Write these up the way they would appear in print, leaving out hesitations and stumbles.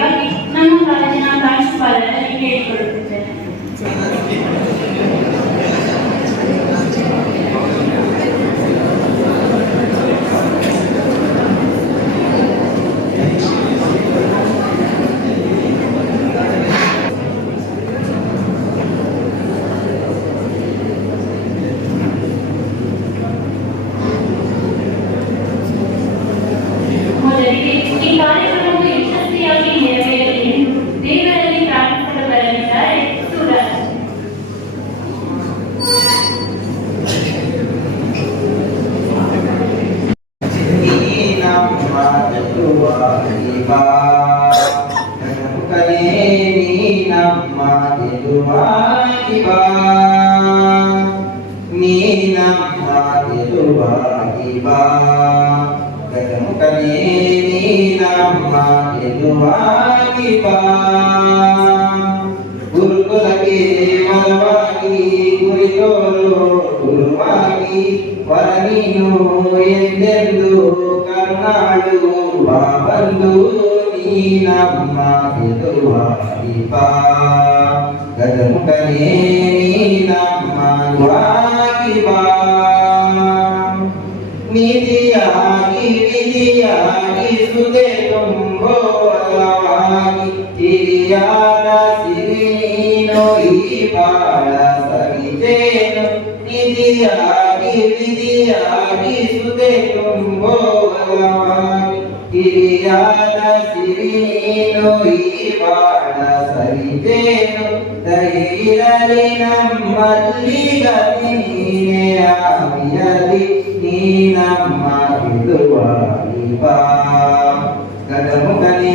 ನೀಡಬೇಕಾಗಿ ನಮ್ಮ ಕಾಲೇಜಿನ ಪ್ರಾಂಶುಪಾಲರಲ್ಲಿ ಕೇಳಿಕೊಳ್ಳುತ್ತಿದ್ದೇನೆ. ಈ ಕಾರ್ಯಕ್ರಮವು ಯಶಸ್ವಿಯಾಗಿ ನೆರವೇರಲಿ ಎಂದು ದೇವರಲ್ಲಿ ಪ್ರಾರ್ಥಿಸಲು ಬರಲಿದ್ದಾರೆ ಸೂರಜ್. ಗುರುಕುಲಕ್ಕೆ ಬಲವಾಗಿ ಕುರಿತೋರು ಗುರುವಾಗಿ ವರನೀನು ಎಂದೆಂದು ಕರುಣಾಳು ಬಂದು ನೀ ನಮ್ಮ ಗೆಲುವ ದೀಪ ಗಜಮುಖನೇ ನೀ ನಮ್ಮ ಬಾ ನಿಧಿಯಾಗಿ ವಿಧಿಯಾಗಿ ಸುದೆ ತುಂಬೋ ಅಲವಾಗಿ ಹಿರಿಯಾದ ಸಿರಿನೋ ಈ ಬಾಳ ಸವಿತೇನು ನಿಧಿಯಾಗಿ ವಿಧಿಯಾಗಿ ಸುದೆ ತುಂಬೋ ಅಲವಾಗಿ ಹಿರಿಯಾದ ಸಿರಿನೋ ಈ ಬಾಳ ಸವಿತೇನು ದೈರಲಿ ನಮ್ಮಲ್ಲಿ ಗತಿ ನೀನೇ ಆವಿಯಲಿ ನೀ ನಮ್ಮ ಗೆಲುವ ದೀಪ ಗಜಮುಖನೇ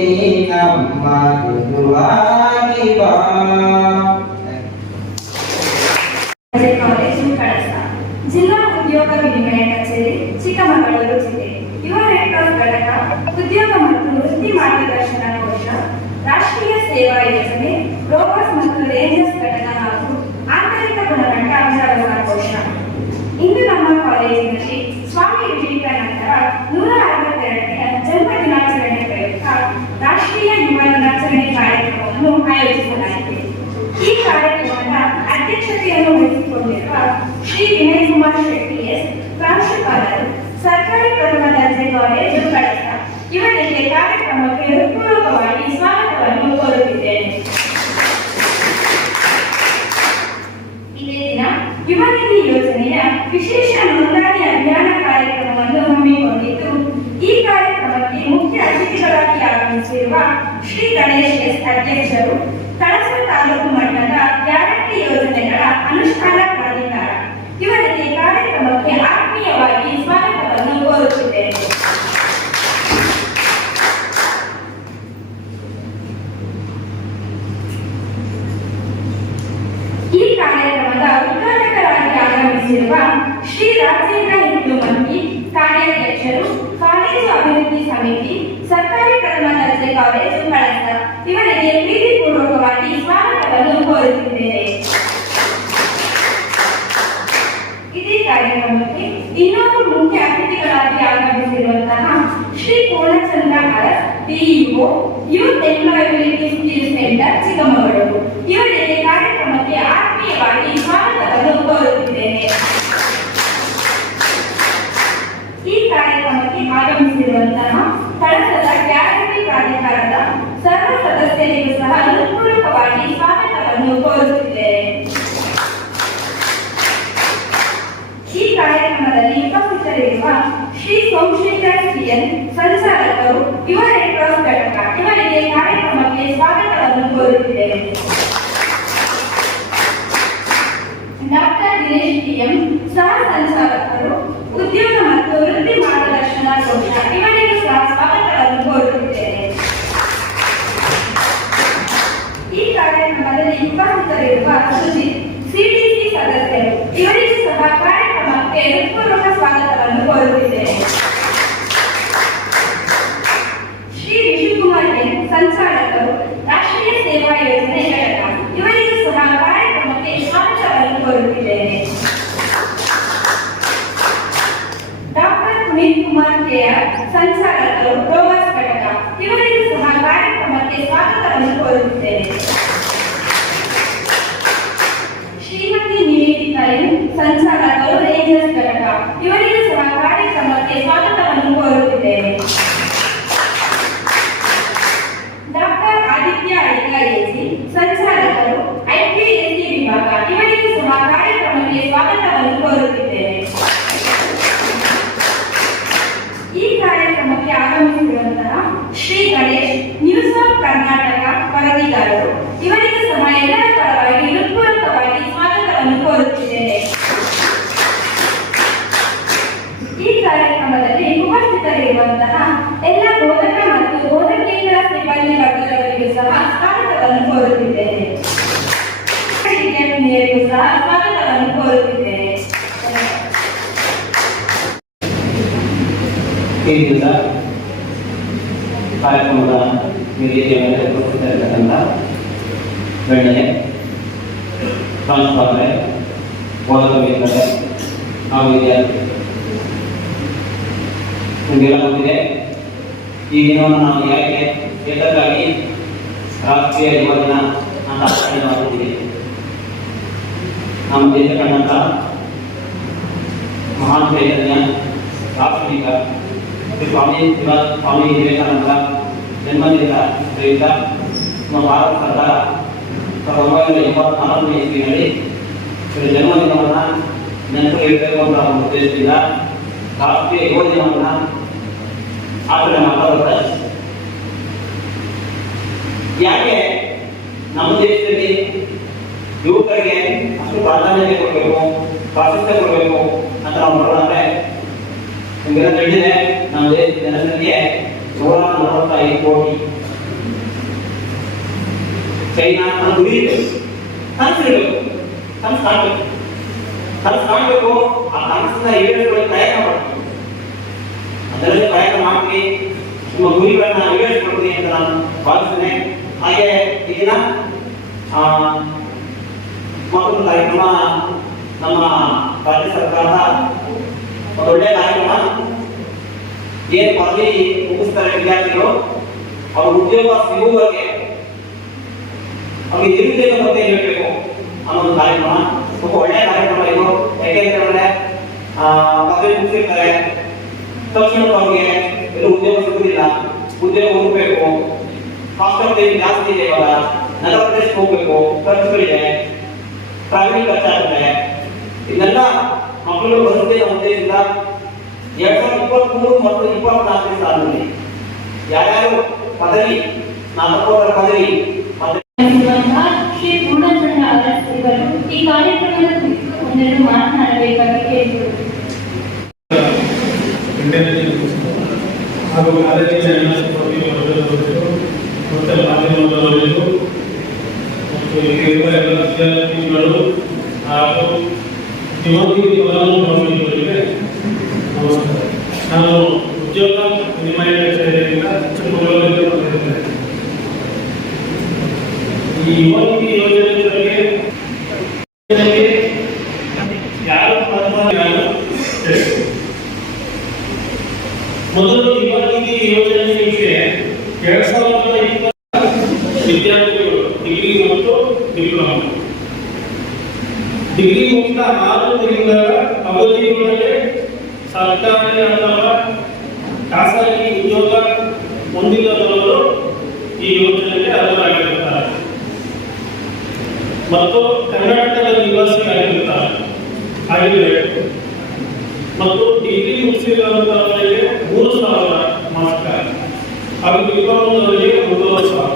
ನೀ ನಮ್ಮ ಗೆಲುವ ದೀಪ. ಕಾಲೇಜು ಕಳಸ ಜಿಲ್ಲಾ ಉದ್ಯೋಗ ವಿನಿಮಯ ಕಚೇರಿ ಚಿಕ್ಕಮಗಳೂರು ಜಿಲ್ಲೆ ಯುವ ರೆಡ್ ಕ್ರಾಸ್ ಘಟಕ ಉದ್ಯೋಗ ಮತ್ತು ವೃತ್ತಿ ಮಾರ್ಗದರ್ಶನ ಕೋಶ ರಾಷ್ಟ್ರೀಯ ಸೇವಾ ಯೋಜನೆ ರೋಬರ್ಸ್ ಮತ್ತು ರೇಂಜರ್ಸ್ ಘಟಕ ಹಾಗೂ ಆಂತರಿಕ ಗುಣಮಟ್ಟ ಅಭಿವೃದ್ಧಿ ಕೋಶ. ಇಂದು ನಮ್ಮ ಕಾಲೇಜಿನಲ್ಲಿ ಸ್ವಾಮಿ ವಿವೇಕಾನಂದರ 162ನೇ ಜನ್ಮ ದಿನಾಚರಣೆ ಪ್ರಯುಕ್ತ ರಾಷ್ಟ್ರೀಯ ಯುವ ದಿನಾಚರಣೆ ಕಾರ್ಯಕ್ರಮವನ್ನು ಆಯೋಜಿಸಲಾಗಿದೆ. ಈ ಕಾರ್ಯಕ್ರಮದ ಅಧ್ಯಕ್ಷತೆಯನ್ನು ವಹಿಸಿಕೊಂಡಿರುವ ಶ್ರೀ ವಿನಯ್ ಕುಮಾರ್ ಶೆಟ್ಟಿ ಎಸ್, ಪ್ರಾಂಶುಪಾಲರು, ಸರ್ಕಾರಿ ಪ್ರಥಮ ದರ್ಜೆ ಕಾಲೇಜು ಕಳಸ, ಇವರಿಗೆ ಕಾರ್ಯಕ್ರಮಕ್ಕೆ ಹೃತ್ಪೂರ್ವಕವಾಗಿ ಸ್ವಾಗತವನ್ನು ಕೋರುತ್ತಿದ್ದೇನೆ. ಇದೇ ದಿನ ಯುವ ನಿಧಿ ಯೋಜನೆಯ ವಿಶೇಷ ನೋಂದಣಿ ಅಭಿಯಾನ ಕಾರ್ಯಕ್ರಮವನ್ನು ಹಮ್ಮಿಕೊಂಡಿದ್ದು, ಈ ಕಾರ್ಯಕ್ರಮಕ್ಕೆ ಮುಖ್ಯ ಅತಿಥಿಗಳಾಗಿ ಆಗಮಿಸಿರುವ ಶ್ರೀ ಗಣೇಶ್ ಎಸ್ ಅಧ್ಯಕ್ಷರು, ಕಳಸ ತಾಲೂಕು ಮಟ್ಟದ ಗ್ಯಾರಂಟಿ ಯೋಜನೆಗಳ ಅನುಷ್ಠಾನ ಪ್ರಾಧಿಕಾರ, ಇವರಿಗೆ ಕಾರ್ಯಕ್ರಮಕ್ಕೆ ಆತ್ಮೀಯವಾಗಿ ಸ್ವಾಗತವನ್ನು ಕೋರುತ್ತಿದ್ದೇನೆ. ಈ ಕಾರ್ಯಕ್ರಮದ ಉದ್ಘಾಟಕರಾಗಿ ಆಗಮಿಸಿರುವ ಶ್ರೀ ರಾಜೇಂದ್ರ ಹಿಂದೂ ಮಂತ್ರಿ, ಕಾರ್ಯಾಧ್ಯಕ್ಷರು, ಕಾಲೇಜು ಅಭಿವೃದ್ಧಿ ಸಮಿತಿ, ಸರ್ಕಾರಿ ಪ್ರಥಮ ದರ್ಜೆ ಕಾಲೇಜು ಕಳಸ, ಇವರಿಗೆ ಪ್ರೀತಿಪೂರ್ವಕವಾಗಿ ಸ್ವಾಗತವನ್ನು ಕೋರುತ್ತಿದ್ದೇನೆ. ಇದೇ ಕಾರ್ಯಕ್ರಮಕ್ಕೆ ಇನ್ನೊಂದು ಮುಖ್ಯ ಅತಿಥಿಗಳಾಗಿ ಆಗಮಿಸಿರುವಂತಹ Shri Purnachandra Aras, DEO, youth employability skill centre Chikkamagaluru, ಇವರಿಗೆ ಕಾರ್ಯಕ್ರಮಕ್ಕೆ ಆತ್ಮೀಯವಾಗಿ ಸ್ವಾಗತವನ್ನು ಕೋರುತ್ತಿದ್ದೇನೆ. ಈ ಕಾರ್ಯಕ್ರಮಕ್ಕೆ ಆಗಮಿಸಿರುವಂತಹ ಕಳಸದ ಗ್ಯಾರಂಟಿ ಪ್ರಾಧಿಕಾರದ ಸರ್ವ ಸದಸ್ಯರಿಗೂ ಸಹ ಹೃತ್ಪೂರ್ವಕವಾಗಿ ಸ್ವಾಗತವನ್ನು ಕೋರುತ್ತಿದ್ದೇನೆ. ಈ ಕಾರ್ಯಕ್ರಮದಲ್ಲಿ ಉಪಸ್ಥಿತರಿರುವ ಶ್ರೀ ಸೋಮಶೇಖರ್ ಸಿಎನ್, ಸಂಚಾಲಕರು, ಯುವ ರೆಡ್ ಕ್ರಾಸ್ ಘಟಕ, ಇವರಿಗೆ ಕಾರ್ಯಕ್ರಮಕ್ಕೆ ಸ್ವಾಗತವನ್ನು ಕೋರುತ್ತಿದ್ದೇನೆ. ಡಾಕ್ಟರ್ ದಿನೇಶ್ ಟಿಎಂ, ಸಹ ಸಂಚಾಲಕರು, ಉದ್ಯೋಗ ಮತ್ತು ವೃತ್ತಿ ಮಾರ್ಗದರ್ಶನ ಕೋಶ, ಇವರಿಗೆ ಸಹ ಸ್ವಾಗತವನ್ನು ಕೋರುತ್ತಿದ್ದೇನೆ. ಈ ಕಾರ್ಯಕ್ರಮದಲ್ಲಿ ಉಪಸ್ಥಿತರಿರುವ ಸುಜಿತ್, ಸಿಡಿಸಿ ಸದಸ್ಯರು, ಇವರಿಗೂ ಸಹ ಕಾರ್ಯಕ್ರಮಕ್ಕೆ ಹೃತ್ಪೂರ್ವಕ ಸ್ವಾಗತವನ್ನು ಕೋರುತ್ತಿದ್ದೇನೆ. ಶ್ರೀ ವಿಶುಕುಮಾರ್ ಎನ್, ಸಂಚಾಲಕರು, ರಾಷ್ಟ್ರೀಯ ಸೇವಾ ಯೋಜನೆ ಘಟಕ, ಇವರಿಗೂ ಸಹ ಕಾರ್ಯಕ್ರಮಕ್ಕೆ ಸ್ವಾಗತವನ್ನು ಕೋರುತ್ತಿದ್ದೇನೆ. ಡಾಕ್ಟರ್ ಪುನೀತ್ ಕುಮಾರ್ ಕೆಆರ್, ಸಂಚಾಲಕರು, ರೋಬರ್ಸ್ ಘಟಕ, ಇವರಿಗೂ ಸಹ ಕಾರ್ಯಕ್ರಮ ಇವರಿಗೂ ಸಹ ಕಾರ್ಯಕ್ರಮಕ್ಕೆ ಸ್ವಾಗತವನ್ನು ಕೋರುತ್ತಿದ್ದೇನೆ. ಡಾಕ್ಟರ್ ಆದಿತ್ಯ ಅಡಿಕಾಯೇಜಿ, ಸಂಚಾಲಕರು IQAC ವಿಭಾಗ, ಇವರಿಗೂ ಸಹ ಕಾರ್ಯಕ್ರಮಕ್ಕೆ ಸ್ವಾಗತವನ್ನು ಕೋರುತ್ತಿದ್ದೇನೆ. ಈ ಕಾರ್ಯಕ್ರಮಕ್ಕೆ ಆಗಮಿಸಿರುವಂತಹ ಶ್ರೀ ಗಣೇಶ್, ನ್ಯೂಸ್ ಆಫ್ ಕರ್ನಾಟಕ ವರದಿಗಾರರು, ಇವರಿಗೂ ಸಹ ಎಲ್ಲರ ಪರವಾಗಿ ಹೃತ್ಪೂರ್ವಕವಾಗಿ ಸ್ವಾಗತವನ್ನು ಕೋರುತ್ತಿದ್ದೇನೆ. ಈ ಕಾರ್ಯಕ್ರಮದಲ್ಲಿ ಉಪಸ್ಥಿತರಿರುವಂತಹ ಎಲ್ಲ ಬೋಧಕ ಮತ್ತು ಬೋಧಕೇತರ ಸಿಬ್ಬಂದಿ ವರ್ಗದವರಿಗೂ ಸಹ ಸ್ವಾಗತವನ್ನು ಕೋರುತ್ತಿದ್ದೇನೆ. ವಿದ್ಯಾರ್ಥಿನಿಯರಿಗೂ ಸಹ ಸ್ವಾಗತವನ್ನು ಕೋರುತ್ತಿದ್ದೇನೆ. ಈ ದಿವಸ ಕಾರ್ಯಕ್ರಮದ ವೇದಿಕೆಯ ಮೇಲೆ ಉಪಸ್ಥಿತರಿರತಕ್ಕಂಥ ಗಣ್ಯರೇ, ಪ್ರಾಂಶುಪಾಲರೇ, ಬೋಧಕ ಮಿತ್ರರೇ ಹಾಗೂ ವಿದ್ಯಾರ್ಥಿ, ನಿಮಗೆಲ್ಲ ಗೊತ್ತಿದೆ ಈ ದಿನವನ್ನು ನಾವು ಯಾಕೆ ಏತಕ್ಕಾಗಿ ರಾಷ್ಟ್ರೀಯ ಯುವ ದಿನ ಅಂತ ಆಚರಣೆ ಮಾಡುತ್ತಿದ್ದೀವಿ. ನಮ್ಮ ದೇಶ ಕಂಡಂಥ ಮಹಾನ್ ಚೈತನ್ಯ ದಾರ್ಶನಿಕ ಸ್ವಾಮಿ ವಿವೇಕಾನಂದರ ಜನ್ಮದಿನದ ಪ್ರಯುಕ್ತ ನಮ್ಮ ಭಾರತ ಸರ್ಕಾರ 1984ನೇ ಇಸ್ವಿಯಲ್ಲಿ ಇವರ ಜನ್ಮದಿನವನ್ನು ನೆನಪು ಇಡಬೇಕು ಅಂತ ಒಂದು ಉದ್ದೇಶದಿಂದ ರಾಷ್ಟ್ರೀಯ ಯುವ ದಿನವನ್ನು ಆಚರಣೆ ಮಾಡ್ತಾ. ಯಾಕೆ ನಮ್ಮ ದೇಶದಲ್ಲಿ ಯುವಕರಿಗೆ ಅಷ್ಟು ಪ್ರಾಧಾನ್ಯತೆ ಕೊಡಬೇಕು, ಪ್ರಾಶಸ್ತ್ಯ ಕೊಡಬೇಕು ಅಂತ ನಾವು ನೋಡೋಣ. ನಿಮಗೆಲ್ಲ ತಿಳಿದಿದೆ, ನಮ್ಮ ದೇಶದ ಜನಸಂಖ್ಯೆ 145 ಕೋಟಿ. ಚೈನಾ ಗುರಿ ಕನಸಿರಬೇಕು, ಕನಸು ಕಾಣಬೇಕು. ಆ ಕನಸನ್ನ ಈಡೇರಿಸಿಕೊಳ್ಳಲು ಪ್ರಯತ್ನ ಮಾಡ್ತೀವಿ. ಅದರಲ್ಲಿ ಪ್ರಯತ್ನ ಮಾಡ್ತೀವಿ, ನಿಮ್ಮ ಗುರಿಗಳನ್ನ ಈಡೇರಿಸಿಕೊಡ್ತೀನಿ ಅಂತ ನಾನು ಭಾವಿಸ್ತೇನೆ. ಹಾಗೆ ಈ ದಿನ ಮತ್ತೊಂದು ಕಾರ್ಯಕ್ರಮ ನಮ್ಮ ರಾಜ್ಯ ಸರ್ಕಾರದ ಒಂದು ಒಳ್ಳೆಯ ಕಾರ್ಯಕ್ರಮ. ಏನು ಪದವಿ ಮುಗಿಸ್ತಾರೆ ವಿದ್ಯಾರ್ಥಿಗಳು, ಅವ್ರ ಉದ್ಯೋಗ ಸಿಗುವವರೆಗೆ ಅವ್ರಿಗೆ ನಿರುದ್ಯೋಗ ಬಗ್ಗೆ ಹೇಳಬೇಕು ಅನ್ನೋದು ಕಾರ್ಯಕ್ರಮ. ತುಂಬ ಒಳ್ಳೆಯ ಕಾರ್ಯಕ್ರಮ ಇದು. ಯಾಕೆಂದ್ರೆ ಪದವಿ ಮುಗಿಸಿರ್ತಾರೆ, ತಕ್ಷಣ ಅವ್ರಿಗೆ ಎಲ್ಲೂ ಉದ್ಯೋಗ ಸಿಗುವುದಿಲ್ಲ, ಉದ್ಯೋಗ ಹುಡುಕಬೇಕು, ಹಾಸ್ಟೆಲ್ ಜಾಸ್ತಿ ಇದೆ, ಇವಾಗ ನಗರ ಪ್ರದೇಶಕ್ಕೆ ಹೋಗ್ಬೇಕು, ಖರ್ಚುಗಳಿದೆ, ಟ್ರಾವೆಲಿಂಗ್ ಖರ್ಚಾಗುತ್ತೆ. ಇದೆಲ್ಲ ಮಕ್ಕಳು ಬರುತ್ತೆ ಉದ್ದೇಶದಿಂದ 2023 ಮತ್ತು 2024 ಸಾಲಿನಲ್ಲಿ ಯಾರ್ಯಾರು ಪದವಿ ಸ್ನಾತಕೋತ್ತರ ಪದವಿ ಶ್ರೀ ಪೂರ್ಣಚಂದ್ರ ಅಗಸ್ತ್ಯರು ಈ ಕಾರ್ಯಕ್ರಮದ ಕುರಿತು ಒಂದೆರಡು ಮಾತನಾಡಬೇಕಾಗಿ ಕೇಳಿಕೊಳ್ಳುತ್ತೇವೆ. ಹಾಗೂ ಕಾಲೇಜಿನ ಎಲ್ಲ ಸಿಬ್ಬಂದಿ ವರ್ಗದವರಿಗೂ ಮತ್ತು ಮಾಧ್ಯಮದವರಿಗೂ ಮತ್ತು ಇಲ್ಲಿರುವ ಎಲ್ಲ ವಿದ್ಯಾರ್ಥಿಗಳು ಹಾಗೂ ಯುವತಿ ಫಲಾನುಭವಿಗಳಿಗೆ ನಮಸ್ಕಾರ. ನಾನು ಉದ್ಯೋಗ ವಿನಿಮಯ ಕಚೇರಿಯಿಂದ ಚಿಕ್ಕಮಗಳೂರಿಗೆ ಬಂದಿದ್ದೇನೆ. ಈ ಯುವತಿ ಯೋಜನೆ ಬಗ್ಗೆ ಯಾರು ಮೊದಲು ಯುವತಿ ಯೋಜನೆಗೆ 2020 ವಿದ್ಯಾರ್ಥಿಗಳು ಡಿಗ್ರಿ ಮತ್ತು ಡಿಪ್ಲೊಮಾ ಡಿಗ್ರಿ ಮುಗಿದ 6 ತಿಂಗಳ ಅವಧಿಯೊಳಗೆ ಸರ್ಕಾರಿ ಅಥವಾ ಖಾಸಗಿ ಉದ್ಯೋಗ ಹೊಂದಿಲ್ಲದವರು ಈ ಯೋಜನೆಗೆ ಅರ್ಹರಾಗಿರುತ್ತಾರೆ ಮತ್ತು ಕರ್ನಾಟಕದ ನಿವಾಸಿಯಾಗಿರುತ್ತಾರೆ ಆಗಿರಬೇಕು. ಮತ್ತು ಡಿಗ್ರಿ ಮುಗಿಸಿರುವಂತವರಿಗೆ 3,000 ಮಾಸಿಕ ಹಾಗೂ ಡಿಪ್ಲೊಮಾದವರಿಗೆ 1,000.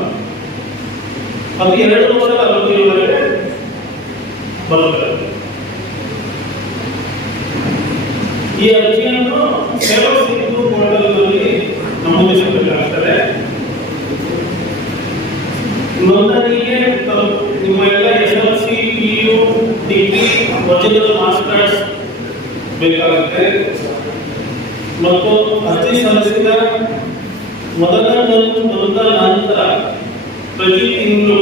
ಅದು 2 ವರ್ಷದ ಅವಧಿಯವರೆಗೆ ಬರುತ್ತದೆ. ಈ ಅರ್ಜಿಯನ್ನು ಸೇವಾ ಸಿಂಧು ಪೋರ್ಟಲ್ನಲ್ಲಿ ನಮೂದಿಸಬೇಕಾಗುತ್ತದೆ. ನೋಂದಣಿಗೆ ನಿಮ್ಮ ಎಲ್ಲ SLC, PU, degree, original masters ಬೇಕಾಗುತ್ತೆ. ಮತ್ತು ಅರ್ಜಿ ಸಲ್ಲಿಸಿದ ಮೊದಲ ಕಂತು ನಂತರ ಪ್ರತಿ ತಿಂಗಳು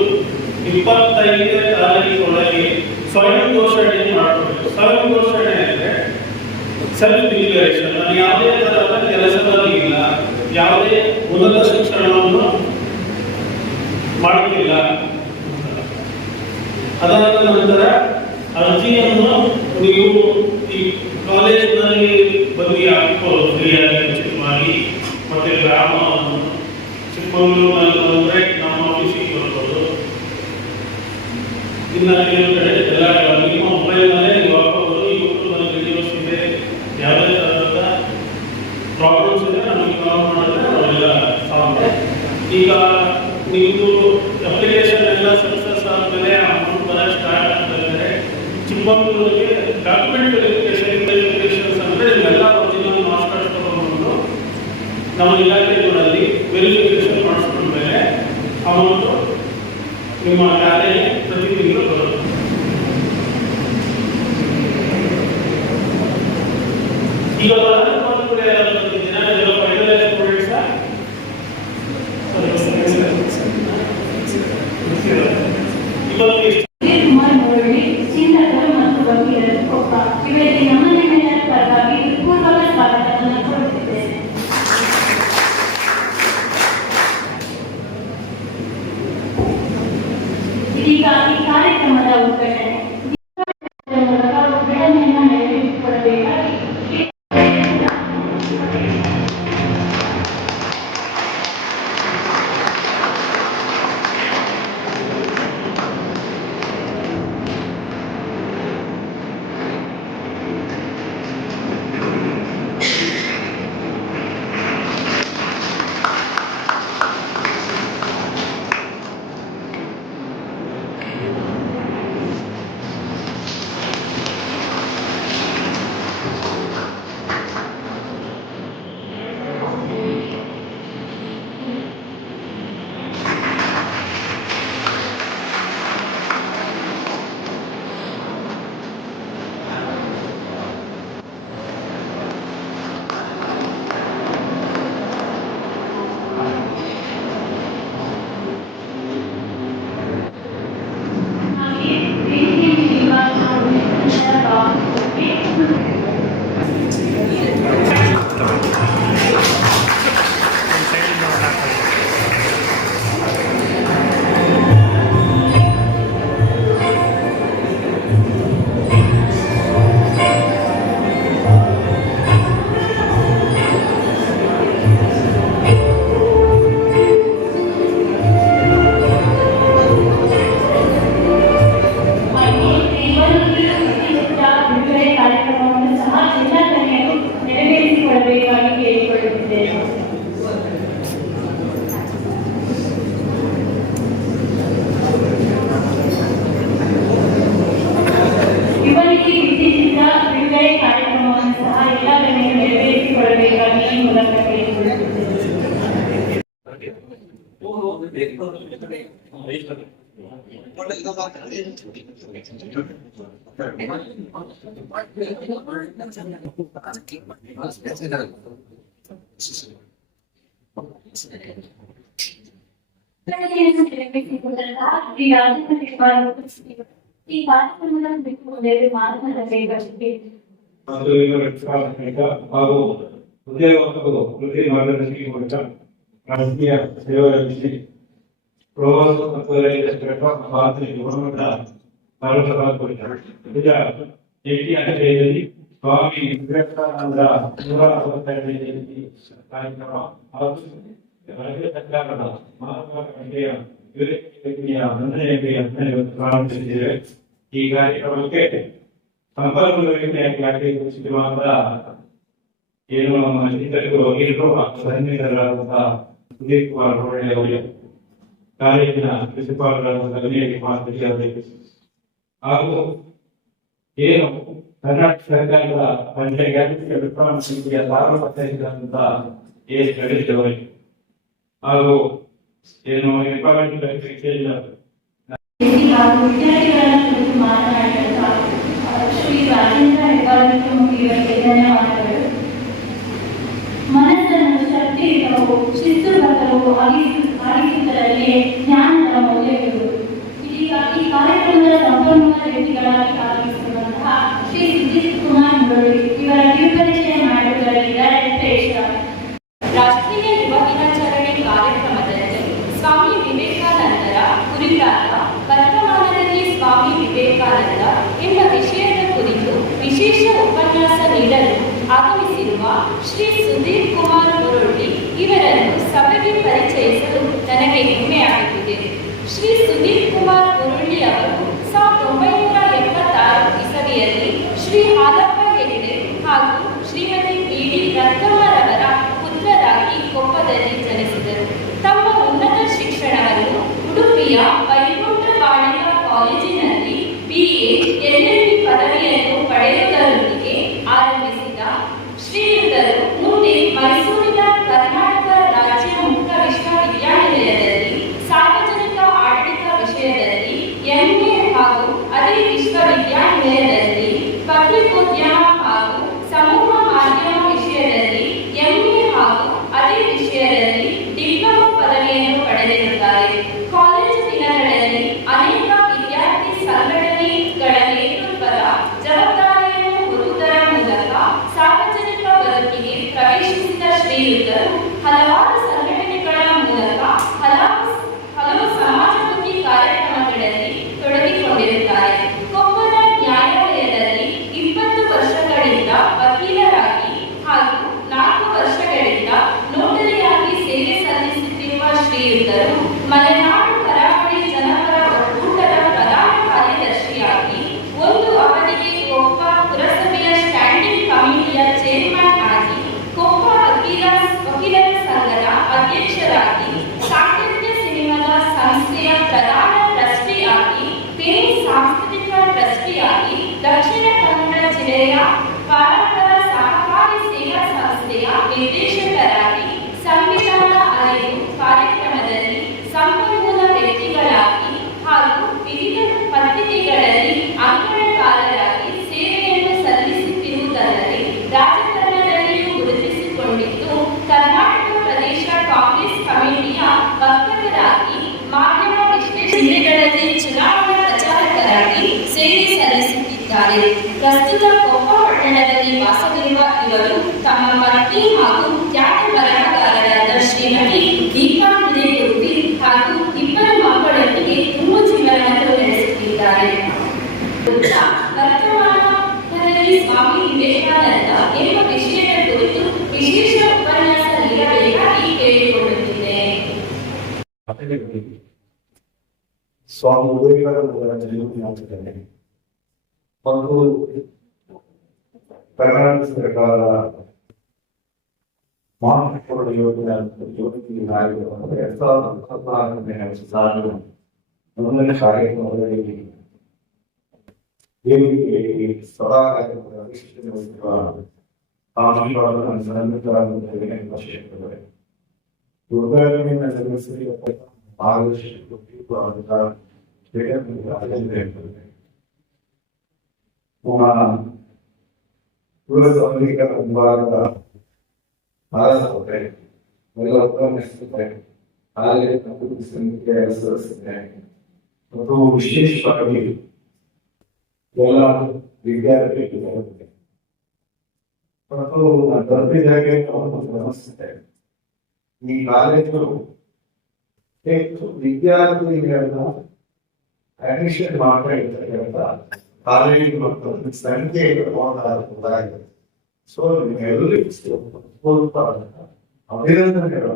25ನೇ ತಾರೀಖೊಳಗೆ ಸ್ವಯಂ ಘೋಷಣೆ ಮಾಡಬೇಕು. ಸ್ವಯಂ ಘೋಷಣೆ ಅಂದರೆ ಸೆಲ್ಫ್ ಡಿಕ್ಲರೇಷನ್. ನಾನು ಯಾವುದೇ ತರಹದ ಕೆಲಸದಲ್ಲಿ ಇಲ್ಲ, ಯಾವುದೇ ಉನ್ನತ ಶಿಕ್ಷಣವನ್ನು ಮಾಡುತ್ತಿಲ್ಲ. ಅದಾದ ನಂತರ ಅರ್ಜಿಯನ್ನು ನೀವು ಈ ಕಾಲೇಜಿನಲ್ಲಿ ಬಂದು ಹಾಕಿಕೊಳ್ಳೋದು ಫ್ರೀಯಾಗಿ ಉಚಿತವಾಗಿ. ಮತ್ತು ಗ್ರಾಮವನ್ನು ಚಿಕ್ಕಮಗಳೂರಿನಲ್ಲಿ ಬಂದರೆ ನಮ್ಮ ಆಫೀಸಿಗೆ ಬರ್ಬೋದು. ಇನ್ನು ಕೆಲವು ಕಡೆ ಎಲ್ಲ ನಿಮ್ಮ ಮೊಬೈಲ್ನಲ್ಲೇ ನೀವು ಹಾಕೋಬೋದು. ಯೂಟ್ಯೂಬಲ್ಲಿ ವಿಡಿಯೋಸ್ ಇದೆ, ಯಾವುದೇ ಥರದ ಪ್ರಾಬ್ಲಮ್ಸ್ ಇದೆ ನಮಗೆ ಕಾಲ್ ಮಾಡಿದ್ರೆ ಅವೆಲ್ಲ ಸಾಲ್ವ್. ಈಗ ನೀವು ಅಪ್ಲಿಕೇಶನ್ ಎಲ್ಲ ಸಕ್ಸಸ್ ಆದಮೇಲೆ ಅಮೌಂಟ್ ಬರೋ ಸ್ಟಾರ್ಟ್ ಆಗ್ತದೆ. ಚಿಕ್ಕಮಗಳೂರಿಗೆ ಡಾಕ್ಯುಮೆಂಟ್ ವೆರಿಫಿಕೇಶನ್ಸ್ ಅಂದರೆ ಇವೆಲ್ಲ ಒರಿಜಿನಲ್ ಮಾರ್ಕ್ಸ್ ಕಾರ್ಡ್ ತಗೊಂಡು ನಮ್ಮ ಇಲಾಖೆಗಳಲ್ಲಿ ವೆರಿಫಿಕೇಶನ್ ಮಾಡಿಸ್ಕೊಂಡ್ಮೇಲೆ ಅಮೌಂಟು ನಿಮ್ಮ ಖಾತೆಗೆ ಪ್ರತಿ ತಿಂಗಳು ಬರುತ್ತೆ. ಈಗ ಕುಮಾರ್ ಮುರಳಿ, ಚಿಂತಕರು ಮತ್ತು ವಕೀಲರು ಕೊಪ್ಪ ಇವರಿಗೆ ನಮ್ಮ ನಿಮ್ಮೆಲ್ಲರ ಪರವಾಗಿ ಪೂರ್ವಕ ಸ್ವಾಗತವನ್ನು ಕೋರುತ್ತಿದ್ದೇನೆ. ಇದೀಗ ಈ ಕಾರ್ಯಕ್ರಮದ ಉದ್ಘಾಟನೆ ಮೂಲಕ ಉದ್ಘಾಟನೆಯನ್ನು ನೆರವೇರಿಸಿಕೊಡಬೇಕಾಗಿ ಕಾರ್ಯಕ್ರಮವನ್ನು ಸಹ ಜಿಲ್ಲಾಧಿಕಾರಿಗಳು ನೆರವೇರಿಸಿಕೊಳ್ಳಬೇಕಾಗಿ ಕೇಳಿಕೊಳ್ಳುತ್ತಿದ್ದೇನೆ. ಇವರಿಗೆ ಗುರುತಿಸಿದ ಬಿಡುಗಡೆ ಕಾರ್ಯಕ್ರಮವನ್ನು ಸಹ ಎಲ್ಲ ಗಣ್ಯರು ನೆರವೇರಿಸಿಕೊಳ್ಳಬೇಕಾಗಿ ಈ ಮೂಲಕ ಕೇಳಿಕೊಳ್ಳುತ್ತಿದ್ದೇನೆ. ಈ ಕಾರ್ಯಕ್ರಮವನ್ನು ಬಿಟ್ಟುಕೊಂಡರೆ ಮಾತನಾಡಬೇಕಾಗಿದೆ ಹಾಗೂ ಉದ್ಯೋಗಗಳು ವೃತ್ತಿ ಮಾರ್ಗದರ್ಶಿ ಮೂಲಕ ರಾಜಕೀಯ ಸೇವೆ ರಚಿಸಿ ಪ್ರವಾಸ ಮತ್ತು ಗುಣಮಟ್ಟ ನಿಜ ಜಂಟಿ ಆಶ್ರಯದಲ್ಲಿ ಸ್ವಾಮಿ ವಿವೇಕಾನಂದರ 165ನೇ ಜಯಂತಿ ಕಾರ್ಯಕ್ರಮ ಹಾಗೂ ರಾಜ್ಯ ಸರ್ಕಾರದ ಮಹಾತ್ಮ ಗಾಂಧಿಯ ವಿವೇಕ ನೋಂದಣಿಯನ್ನು ಪ್ರಾರಂಭಿಸಿದ್ದೇವೆ. ಈ ಕಾರ್ಯಕ್ರಮಕ್ಕೆ ಸಂಪನ್ಮೂಲ ವ್ಯಕ್ತಿಯಾಗಿ ಮಾತ್ರ ಏನು ನಮ್ಮ ಚಿತ್ರಕರು ವಕೀಲರು ಹಾಗೂ ಸನ್ನಿಹಿತರಾದಂತಹ ಸುದೀಪ್ ಕುಮಾರ್ ರೋಡೆ ಅವರಿಗೆ ಕಾಲೇಜಿನ ಪ್ರಿನ್ಸಿಪಾಲ್ಗಳಾದ ಗಣ್ಯರಿಗೆ ಮಾತನಾಡಬೇಕು. ಹಾಗೂ ಏನು ಕರ್ನಾಟಕ ಸರ್ಕಾರದ ಪಂಚಾಯತ್ ವಿಪ್ರಾಣ ಸಮಿತಿಯ ಸಾರ್ವಜನಿಕರಂತಹ ಗಣೇಶ್ ಹಾಗೂ ಏನು ವಿಭಾಗದ ವಿದ್ಯಾರ್ಥಿಗಳನ್ನು ಕುರಿತು ಮಾತನಾಡಿದ ಶ್ರೀ ರಾಜೇಂದ್ರ ಹೆಬ್ಬಾಳ್ಕರ್ ಇವರಿಗೆ ಧನ್ಯವಾದಗಳು. ಮನಸ್ಸನ್ನು ಶಕ್ತಿಯುತವೂ ಶಿಸ್ತುಬದ್ಧವೂ ಆಗಿಸುವುದರಲ್ಲಿ ಜ್ಞಾನದ ಮೌಲ್ಯವಿರುವುದು. ಇದೀಗ ಈ ಕಾರ್ಯಕ್ರಮದ ಸಂಪನ್ಮೂಲ ವ್ಯಕ್ತಿಗಳಾಗಿ ಆಗಮಿಸಿರುವಂತಹ ಶ್ರೀ ಸುದೀಪ್ ಕುಮಾರ್ ಮುರಳಿ ಇವರ ಕಿರುಪರಿಚಯ ಮಾಡುವುದರಲ್ಲಿ ಶ್ರೇಷ್ಠ. ರಾಷ್ಟ್ರೀಯ ಯುವ ದಿನಾಚರಣೆ ಕಾರ್ಯಕ್ರಮದಲ್ಲಿ ಸ್ವಾಮಿ ವಿವೇಕಾನಂದರ ಕುರಿತಾದ ವರ್ತಮಾನದಲ್ಲಿ ಸ್ವಾಮಿ ವಿವೇಕಾನಂದ ಎಂಬ ಶ್ರೀ ಸುಧೀರ್ ಕುಮಾರ್ ಮುರೊಳ್ಳಿ ಇವರನ್ನು ಸಭೆಗೆ ಪರಿಚಯಿಸಲು ನನಗೆ ಹೆಮ್ಮೆಯಾಗುತ್ತಿದೆ. ಶ್ರೀ ಸುಧೀರ್ ಕುಮಾರ್ ಮುರೊಳ್ಳಿ ಅವರು 1976 ಇಸವಿಯಲ್ಲಿ ಶ್ರೀ ಹಾಲಪ್ಪ ಹೆಗಡೆ ಹಾಗೂ ಶ್ರೀಮತಿ ಬಿ.ಡಿ. ರತ್ನಮ್ಮರವರ ಪುತ್ರರಾಗಿ ಕೊಪ್ಪದಲ್ಲಿ ಜನಿಸಿದರು. ತಮ್ಮ ಉನ್ನತ ಶಿಕ್ಷಣವನ್ನು ಉಡುಪಿಯ ವೈಕುಂಠ ಬಾಳಿಗ ಕಾಲೇಜಿನಲ್ಲಿ BA LLB ಪದವಿಯನ್ನು ಪಡೆಯುವುದರೊಂದಿಗೆ ಆರಂಭಿಸಿದ ಶ್ರೀಯುತರು ಮುಂದೆ ಮೈಸೂರಿನ ಕರ್ನಾಟಕ ರಾಜ್ಯ ಮುಕ್ತ ವಿಶ್ವವಿದ್ಯಾನಿಲಯದಲ್ಲಿ ಸಾರ್ವಜನಿಕ ಆಡಳಿತ ವಿಷಯದಲ್ಲಿ MA ಹಾಗೂ ಅದೇ ವಿಶ್ವವಿದ್ಯಾನಿಲಯದಲ್ಲಿ ಪತ್ರಿಕೋದ್ಯಮ ಹಾಗೂ ಸಮೂಹ ಮಾಧ್ಯಮ ವಿಷಯದಲ್ಲಿ MA ಹಾಗೂ ಅದೇ ವಿಷಯದಲ್ಲಿ ಡಿಪ್ಲೊಮಾ ಪದವಿಯನ್ನು ಪಡೆದಿರುತ್ತಾರೆ. ಕಾಲೇಜು ದಿನಗಳಲ್ಲಿ ಅನೇಕ ವಿದ್ಯಾರ್ಥಿ ಸಂಘಟನೆಗಳ ನೇತೃತ್ವದ ಜವಾಬ್ದಾರಿಯನ್ನು ಹೊರುವುದರ ಮೂಲಕ ಸಾರ್ವಜನಿಕ ಬದುಕಿಗೆ ಪ್ರವೇಶಿಸಿದ ಶ್ರೀಯುತರು ಹಲವಾರು ಸಂಘಟನೆಗಳ ಮೂಲಕ ಹಲವು ಸಮಾಜಮುಖಿ ಕಾರ್ಯಕ್ರಮಗಳಲ್ಲಿ ತೊಡಗಿಕೊಂಡಿರುತ್ತಾರೆ. ಕೊಪ್ಪದ ನ್ಯಾಯಾಲಯದಲ್ಲಿ 20 ವರ್ಷಗಳಿಂದ ವಕೀಲರಾಗಿ ಹಾಗೂ 4 ವರ್ಷಗಳಿಂದ ನೋಟರಿಯಾಗಿ ಸೇವೆ ಸಲ್ಲಿಸುತ್ತಿರುವ ಶ್ರೀಯುತರು ಮಲೆನಾಡು ಕರಾವಳಿ ಜನಪರ ಒಕ್ಕೂಟದ ಪ್ರಧಾನ ಕಾರ್ಯದರ್ಶಿಯಾಗಿ ಒಂದು ಅವಧಿಗೆ ಕೊಪ್ಪ ಪುರಸಭೆಯ ಸ್ಟ್ಯಾಂಡಿಂಗ್ ಕಮಿಟಿಯ ಚೇರ್ಮನ್ ಆಗಿ, ಕೊಪ್ಪ ವಕೀಲರ ಸಂಘದ ಅಧ್ಯಕ್ಷರಾಗಿ, ಸಾಹಿತ್ಯ ಸಿನಿಮಾದ ಸಂಸ್ಥೆಯ ಪ್ರಧಾನ ಟ್ರಸ್ಟಿಯಾಗಿ, ಪೇನ್ ಸಾಂಸ್ಕೃತಿಕ ಟ್ರಸ್ಟಿಯಾಗಿ, ದಕ್ಷಿಣ ಕನ್ನಡ ಜಿಲ್ಲೆಯ ಪಾಲಕರ ಸಹಕಾರಿ ಸೇವಾ ಸಂಸ್ಥೆಯ ನಿರ್ದೇಶಕರಾಗಿ, ಸಂವಿಧಾನ ಅರಿವು ಕಾರ್ಯಕ್ರಮದಲ್ಲಿ ಸಂಪನ್ಮೂಲ ವ್ಯಕ್ತಿಗಳಾಗಿ ಹಾಗೂ ವಿವಿಧ ಪತ್ರಿಕೆಗಳಲ್ಲಿ ಅಂಕಣಕಾರರಾಗಿ ಸೇವೆಯನ್ನು ಸಲ್ಲಿಸುತ್ತಿರುವುದಲ್ಲದೆ ರಾಜಕಾರಣದಲ್ಲಿಯೂ ಗುರುತಿಸಿಕೊಂಡಿದ್ದು, ಕರ್ನಾಟಕ ಪ್ರದೇಶ ಕಾಂಗ್ರೆಸ್ ಕಮಿಟಿಯ ವಕ್ತಾರರಾಗಿ, ಮಾಧ್ಯಮ ವಿಶ್ಲೇಷಣೆಗಳಲ್ಲಿ ಚುನಾವಣಾ ಪ್ರಚಾರಕರಾಗಿ ಸೇವೆ ಸಲ್ಲಿಸುತ್ತಿದ್ದಾರೆ. ಪ್ರಸ್ತುತ ಕೊಪ್ಪ ಪಟ್ಟಣದಲ್ಲಿ ವಾಸವಿರುವ ಇವರು ತಮ್ಮ ಪತ್ನಿ ಹಾಗೂ ಖ್ಯಾತ ಬರಹಗಾರರಾದ ಶ್ರೀಮತಿ ದೀಪಾ ಹಿರೇಗುರುವಿ ಹಾಗೂ 2 ಮಕ್ಕಳೊಂದಿಗೆ ತುಂಬ ಜೀವನವನ್ನು ನಡೆಸುತ್ತಿದ್ದಾರೆ. ವರ್ತಮಾನದಲ್ಲಿ ಸ್ವಾಮಿ ವಿವೇಕಾನಂದ ಎಂಬ ವಿಷಯದ ಕುರಿತು ವಿಶೇಷ ಉಪನ್ಯಾಸ ನೀಡಬೇಕಾಗಿ ಕೇಳಿಕೊಳ್ಳುತ್ತಿದ್ದೇನೆ. ಸ್ವಾಮಿ ವಿವೇಕಾನಂದರ ಜನ್ಮದಿನಾಚರಣೆ ಮತ್ತು ಕರ್ನಾಟಕ ಸರ್ಕಾರ ಮಹಾತ್ಮ ಯೋಜನೆ 2014ನೇ ಸಾಲಿನ ಮೊದಲನೇ ಕಾರ್ಯಕ್ರಮದಲ್ಲಿ ವೇದಿಕೆಯಲ್ಲಿ ಸಭಾ ಕಾರ್ಯಕ್ರಮದ ಅಧ್ಯಕ್ಷತೆ ವಹಿಸಿರುವ ಆಶೀರ್ವಾದವನ್ನು ಸನ್ನಿಹಿತರಾಗುತ್ತೇವೆ ಎಂಬ ಕ್ಷೇತ್ರಗಳೇ ದುರ್ಗಾದೇವಿಯನ್ನು ನಿರ್ಮಿಸಿ ಪುರಸಭೆಗಳ ಮುಂಭಾಗದ ಆರಸತೆ ಎಲ್ಲ ಉಪನ್ಯಾಸತೆ ಹಾಗೆ ಸಮಿತಿಯ ಸದಸ್ಯತೆ ಮತ್ತು ವಿಶೇಷವಾಗಿ ಎಲ್ಲ ವಿದ್ಯಾರ್ಥಿಗಳು ಮತ್ತು ತರಬೇತಿಗೆ ಸಮಸ್ಯೆ ಈ ಕಾಲೇಜು ಹೆಚ್ಚು ವಿದ್ಯಾರ್ಥಿಗಳನ್ನ ಅಡ್ಮಿಷನ್ ಮಾಡ್ತಾ ಇರ್ತಕ್ಕಂಥ ಕಾಲೇಜು ಮತ್ತು ಸಂಖ್ಯೆ ಗೊತ್ತಾಗಿದೆ. ಸೊ ನಿಮ್ಮೆಲ್ಲರಿಗೂ ಸ್ವಲ್ಪ ಅಭಿನಂದನೆಗಳು.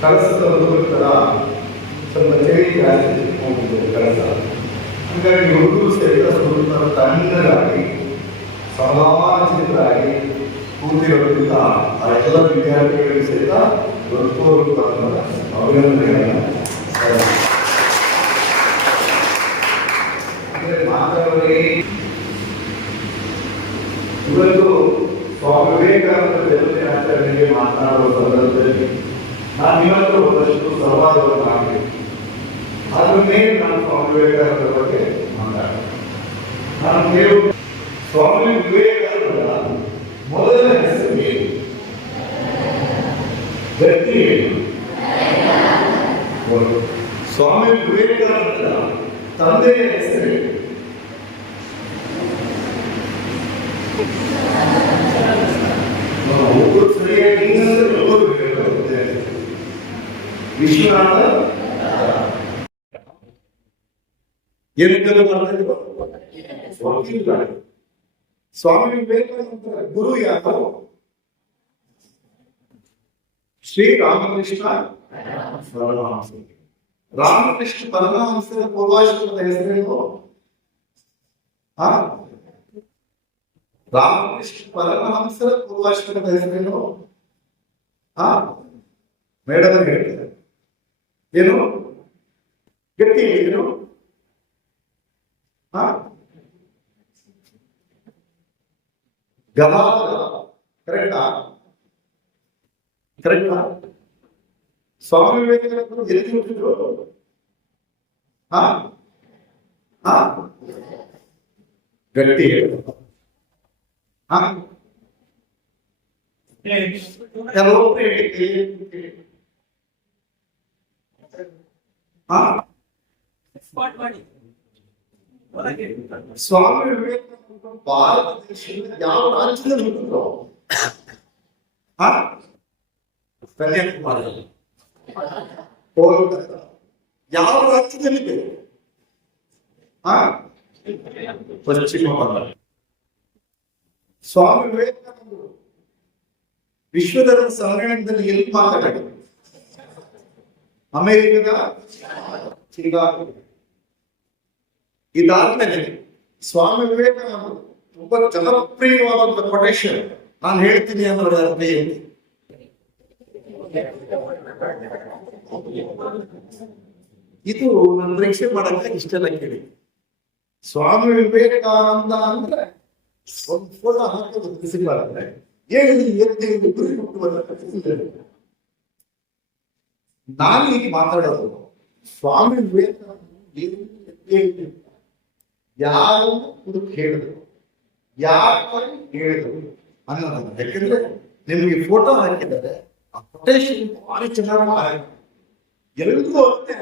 ಕೆಲಸದ ತರ ಸ್ವಲ್ಪ ಜಾಸ್ತಿ ಹೋಗುದು ಕೆಲಸ. ಹಾಗಾಗಿ ಹುಡುಗರು ಸಹಿತ ಸ್ವಲ್ಪ ತಣ್ಣಗಾಗಿ ಸಮಾಜಿತರಾಗಿ ಕೂತಿರೋದ್ರಿಂದ ಆ ಎಲ್ಲ ವಿದ್ಯಾರ್ಥಿಗಳಿಗೆ ಸಹಿತ ಹೃತ್ಪೂರ್ವಕವಾದ ಅಭಿನಂದನೆಗಳನ್ನು ಮಾತ್ರವೇ ಇವತ್ತು ಸ್ವಾಮಿ ವಿವೇಕಾನಂದ ಜನ್ಮದಿನಾಚರಣೆಗೆ ಮಾತನಾಡುವ ಸಂದರ್ಭದಲ್ಲಿ ನಾನು ಇವತ್ತು ಒಂದಷ್ಟು ಸಂವಾದವನ್ನು ಮಾಡಬೇಕು. ಅದ್ರ ಮೇಲೆ ನಾನು ಸ್ವಾಮಿ ವಿವೇಕಾನಂದರ ಬಗ್ಗೆ ಮಾತಾಡ್ತೀನಿ. ನಾನು ಕೇಳು ಸ್ವಾಮಿ ವಿವೇಕಾನಂದರ ಮೊದಲನೇ ಹೆಸರು ಏನು? ವ್ಯಕ್ತಿ ಏನು? ಸ್ವಾಮಿ ವಿವೇಕಾನಂದರ ತಂದೆಯ ಹೆಸರು ಏನು? ಸರಿಯಾಗಿ ವಿಶ್ವನಾಥ ಸ್ವಾಮಿ ವಿವೇಕಾನಂದರ ಗುರು ಯಾರು? ಶ್ರೀ ರಾಮಕೃಷ್ಣ ಪರಮಹಂಸರು. ರಾಮಕೃಷ್ಣ ಪರಮಹಂಸರ ಪೂರ್ವಾಶ್ರಮದ ಹೆಸರೇನು? ರಾಮಕೃಷ್ಣ ಪರಮಹಂಸರ ಪೂರ್ವಾಶ್ರಮದ ಹೆಸರೇನು? ಮೇಡಮ್ ಹೇಳ್ತಾರೆ ಏನು? ಗಟ್ಟಿ ಏನು? ಗವಾದ. ಕರೆಕ್ಟಾ? ಕರೆಕ್ಟಾ? ಸ್ವಾಮಿ ವಿವೇಕಾನಂದರು ಎಲ್ಲಿ ಹುಟ್ಟಿದ್ರು? ಗಟ್ಟಿ ಹೇಳು. ಸ್ವಾಮಿ ವಿವೇಕಾನಂದರು ಭಾರತ ದೇಶದ ಯಾವ ರಾಜ್ಯದಲ್ಲಿ ಹುಟ್ಟಿದ್ರು? ಕನ್ಯಾಕುಮಾರಿ. ಕೋಲ್ಕತ್ತಾ. ಯಾವ ರಾಜ್ಯದಲ್ಲಿದೆ? ಪಶ್ಚಿಮ ಬಂಗಾಳ. ಸ್ವಾಮಿ ವಿವೇಕಾನಂದರು ವಿಶ್ವಧರ್ಮ ಸಮ್ಮೇಳನದಲ್ಲಿ ಎಲ್ಲಿ ಮಾತಾಡಿದರು? ಅಮೆರಿಕದ ಚಿಕಾಗೋ. ಇದಾದ್ಮೇಲೆ ಸ್ವಾಮಿ ವಿವೇಕಾನಂದರು ತುಂಬಾ ಜನಪ್ರಿಯವಾದಂತ ಕೊಟೇಶನ್ ನಾನು ಹೇಳ್ತೀನಿ ಅನ್ನೋರ ಅರ್ಥ ಏನು? ಇದು ನನ್ನ ಪರೀಕ್ಷೆ ಮಾಡಕ್ಕೆ ಇಷ್ಟೆಲ್ಲ ಕೇಳಿ. ಸ್ವಾಮಿ ವಿವೇಕಾನಂದ ಅಂದ್ರೆ ಒಂದು ಫೋಟೋ ಹಾಕೋದು ಬಿಸಿಲಾದ್ರೆ ನಾನು ಈಗ ಮಾತಾಡೋದು ಸ್ವಾಮಿ ವಿವೇಕಾನಂದ ಯಾರು ಹೇಳಿದ್ರು, ಯಾರು ಹೇಳಿದ್ರು ಅನ್ನೋದು. ಯಾಕಂದ್ರೆ ನಿಮ್ಗೆ ಫೋಟೋ ಹಾಕಿದ್ದಾರೆ, ಆ ಕೊಟೇಶನ್ ಭಾರಿ ಚೆನ್ನಾಗಿ ಎಲ್ಲರಿಗೂ ಅಷ್ಟೇ.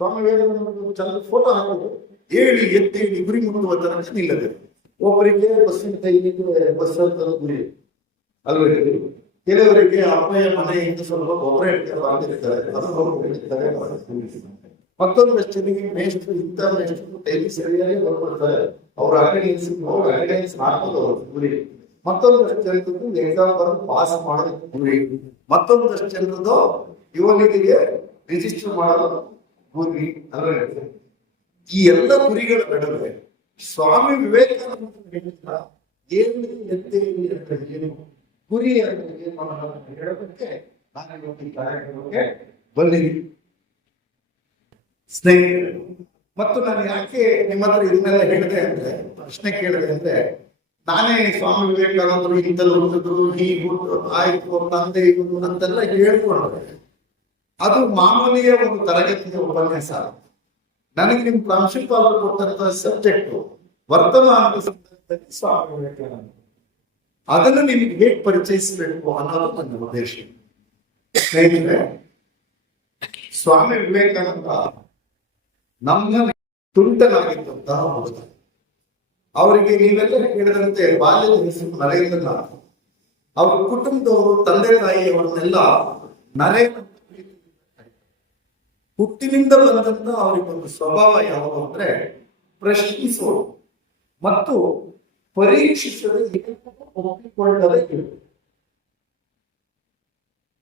ಸ್ವಾಮಿ ವಿವೇಕಾನಂದ ಚೆನ್ನಾಗಿ ಫೋಟೋ ಹಾಕೋದು, ಹೇಳಿ ಎತ್ತೇಳಿ ಗುರಿ ಮುಟ್ಟುವ ತನಕ ನಿಲ್ಲದೆ. ಒಬ್ಬರಿಗೆ ಬಸ್ಸಿನ ಕೈಗೆ ಬಸ್ ಅಂತ ಗುರಿ ಅಲ್ವೇ, ಕೆಲವರಿಗೆ ಅಪ್ಪಯ್ಯ ಮನೆಯಿಂದ ಸ್ವಲ್ಪ ಗೊಬ್ಬರ ಇಡ್ತಾರೆ, ಮತ್ತೊಂದಷ್ಟು ಜನರಿಗೆ ಮೇಷ್ಟ್ರು ಇಂಥ ಮೇಷ್ಟ್ರು ಟೈಮಿಂಗ್ ಸರಿಯಾಗಿ ಬರ್ಕೊಡ್ತಾರೆ, ಅವ್ರ ಅಟೆಂಡೆನ್ಸ್ ಹಾಕೋದು ಗುರಿ. ಮತ್ತೊಂದಷ್ಟು ಜನರದ್ದು ಎಕ್ಸಾಮ್ ಬರೆದು ಪಾಸ್ ಮಾಡೋದು ಗುರಿ. ಮತ್ತೊಂದಷ್ಟು ಜನರದ್ದು ಯುವನಿಗೆ ರಿಜಿಸ್ಟರ್ ಮಾಡೋದು ಗುರಿ ಅಲ್ವೇ. ಈ ಎಲ್ಲ ಗುರಿಗಳ ನಡುವೆ ಸ್ವಾಮಿ ವಿವೇಕಾನಂದ ಏನು ಏನು ಗುರಿ ಹೇಳೋದಕ್ಕೆ ನಾನು ಈ ಕಾರ್ಯಕ್ರಮಕ್ಕೆ ಬಂದಿದ್ದೀನಿ ಸ್ನೇಹಿತರೆ. ಮತ್ತು ನಾನು ಯಾಕೆ ನಿಮ್ಮ ಹತ್ರ ಇದನ್ನೆಲ್ಲ ಹೇಳಿದೆ ಅಂದ್ರೆ, ಪ್ರಶ್ನೆ ಕೇಳಿದೆ ಅಂದ್ರೆ, ನಾನೇ ಸ್ವಾಮಿ ವಿವೇಕಾನಂದರು ಇಂಥಲ್ಲಿ ಹುಟ್ಟಿದ್ರು, ಹೀಗೆ ಆಯ್ತು ತಂದೆ ಇವರು ಅಂತೆಲ್ಲ ಹೇಳ್ಕೊಂಡ್ರೆ ಅದು ಮಾಮೂಲಿಯ ಒಂದು ತರಗತಿಯ ಉಪನ್ಯಾಸ. ನನಗೆ ನಿಮ್ ಪ್ರಾಂಶುಪಾಲರು ಕೊಟ್ಟಂತ ಸಬ್ಜೆಕ್ಟ್ ವರ್ತಮಾನದ ಸಂದರ್ಭದಲ್ಲಿ ಸ್ವಾಮಿ ವಿವೇಕಾನಂದ, ಅದನ್ನು ನಿಮಗೆ ಹೇಗೆ ಪರಿಚಯಿಸಬೇಕು ಅನ್ನೋದು ನನ್ನ ಉದ್ದೇಶ. ಸ್ನೇಹಿತರೆ, ಸ್ವಾಮಿ ವಿವೇಕಾನಂದ ನಮ್ಮ ತುಂಟನಾಗಿದ್ದಂತಹ ಹುಡುಗ. ಅವರಿಗೆ ನೀವೆಲ್ಲ ಹೇಳಿದಂತೆ ಬಾಲ್ಯದ ಹೆಸರು ನರೇಂದ್ರನಾಥ್. ಅವ್ರ ಕುಟುಂಬದವರು ತಂದೆ ತಾಯಿಯವರನ್ನೆಲ್ಲ ನರೇಂದ್ರ ಹುಟ್ಟಿನಿಂದ ಬಂದಂತ ಅವರಿಗೊಂದು ಸ್ವಭಾವ ಯಾವುದು ಅಂದ್ರೆ ಪ್ರಶ್ನಿಸೋದು ಮತ್ತು ಪರೀಕ್ಷಿಸದೆ ಒಪ್ಪಿಕೊಳ್ಳದೆ ಇರುವುದು.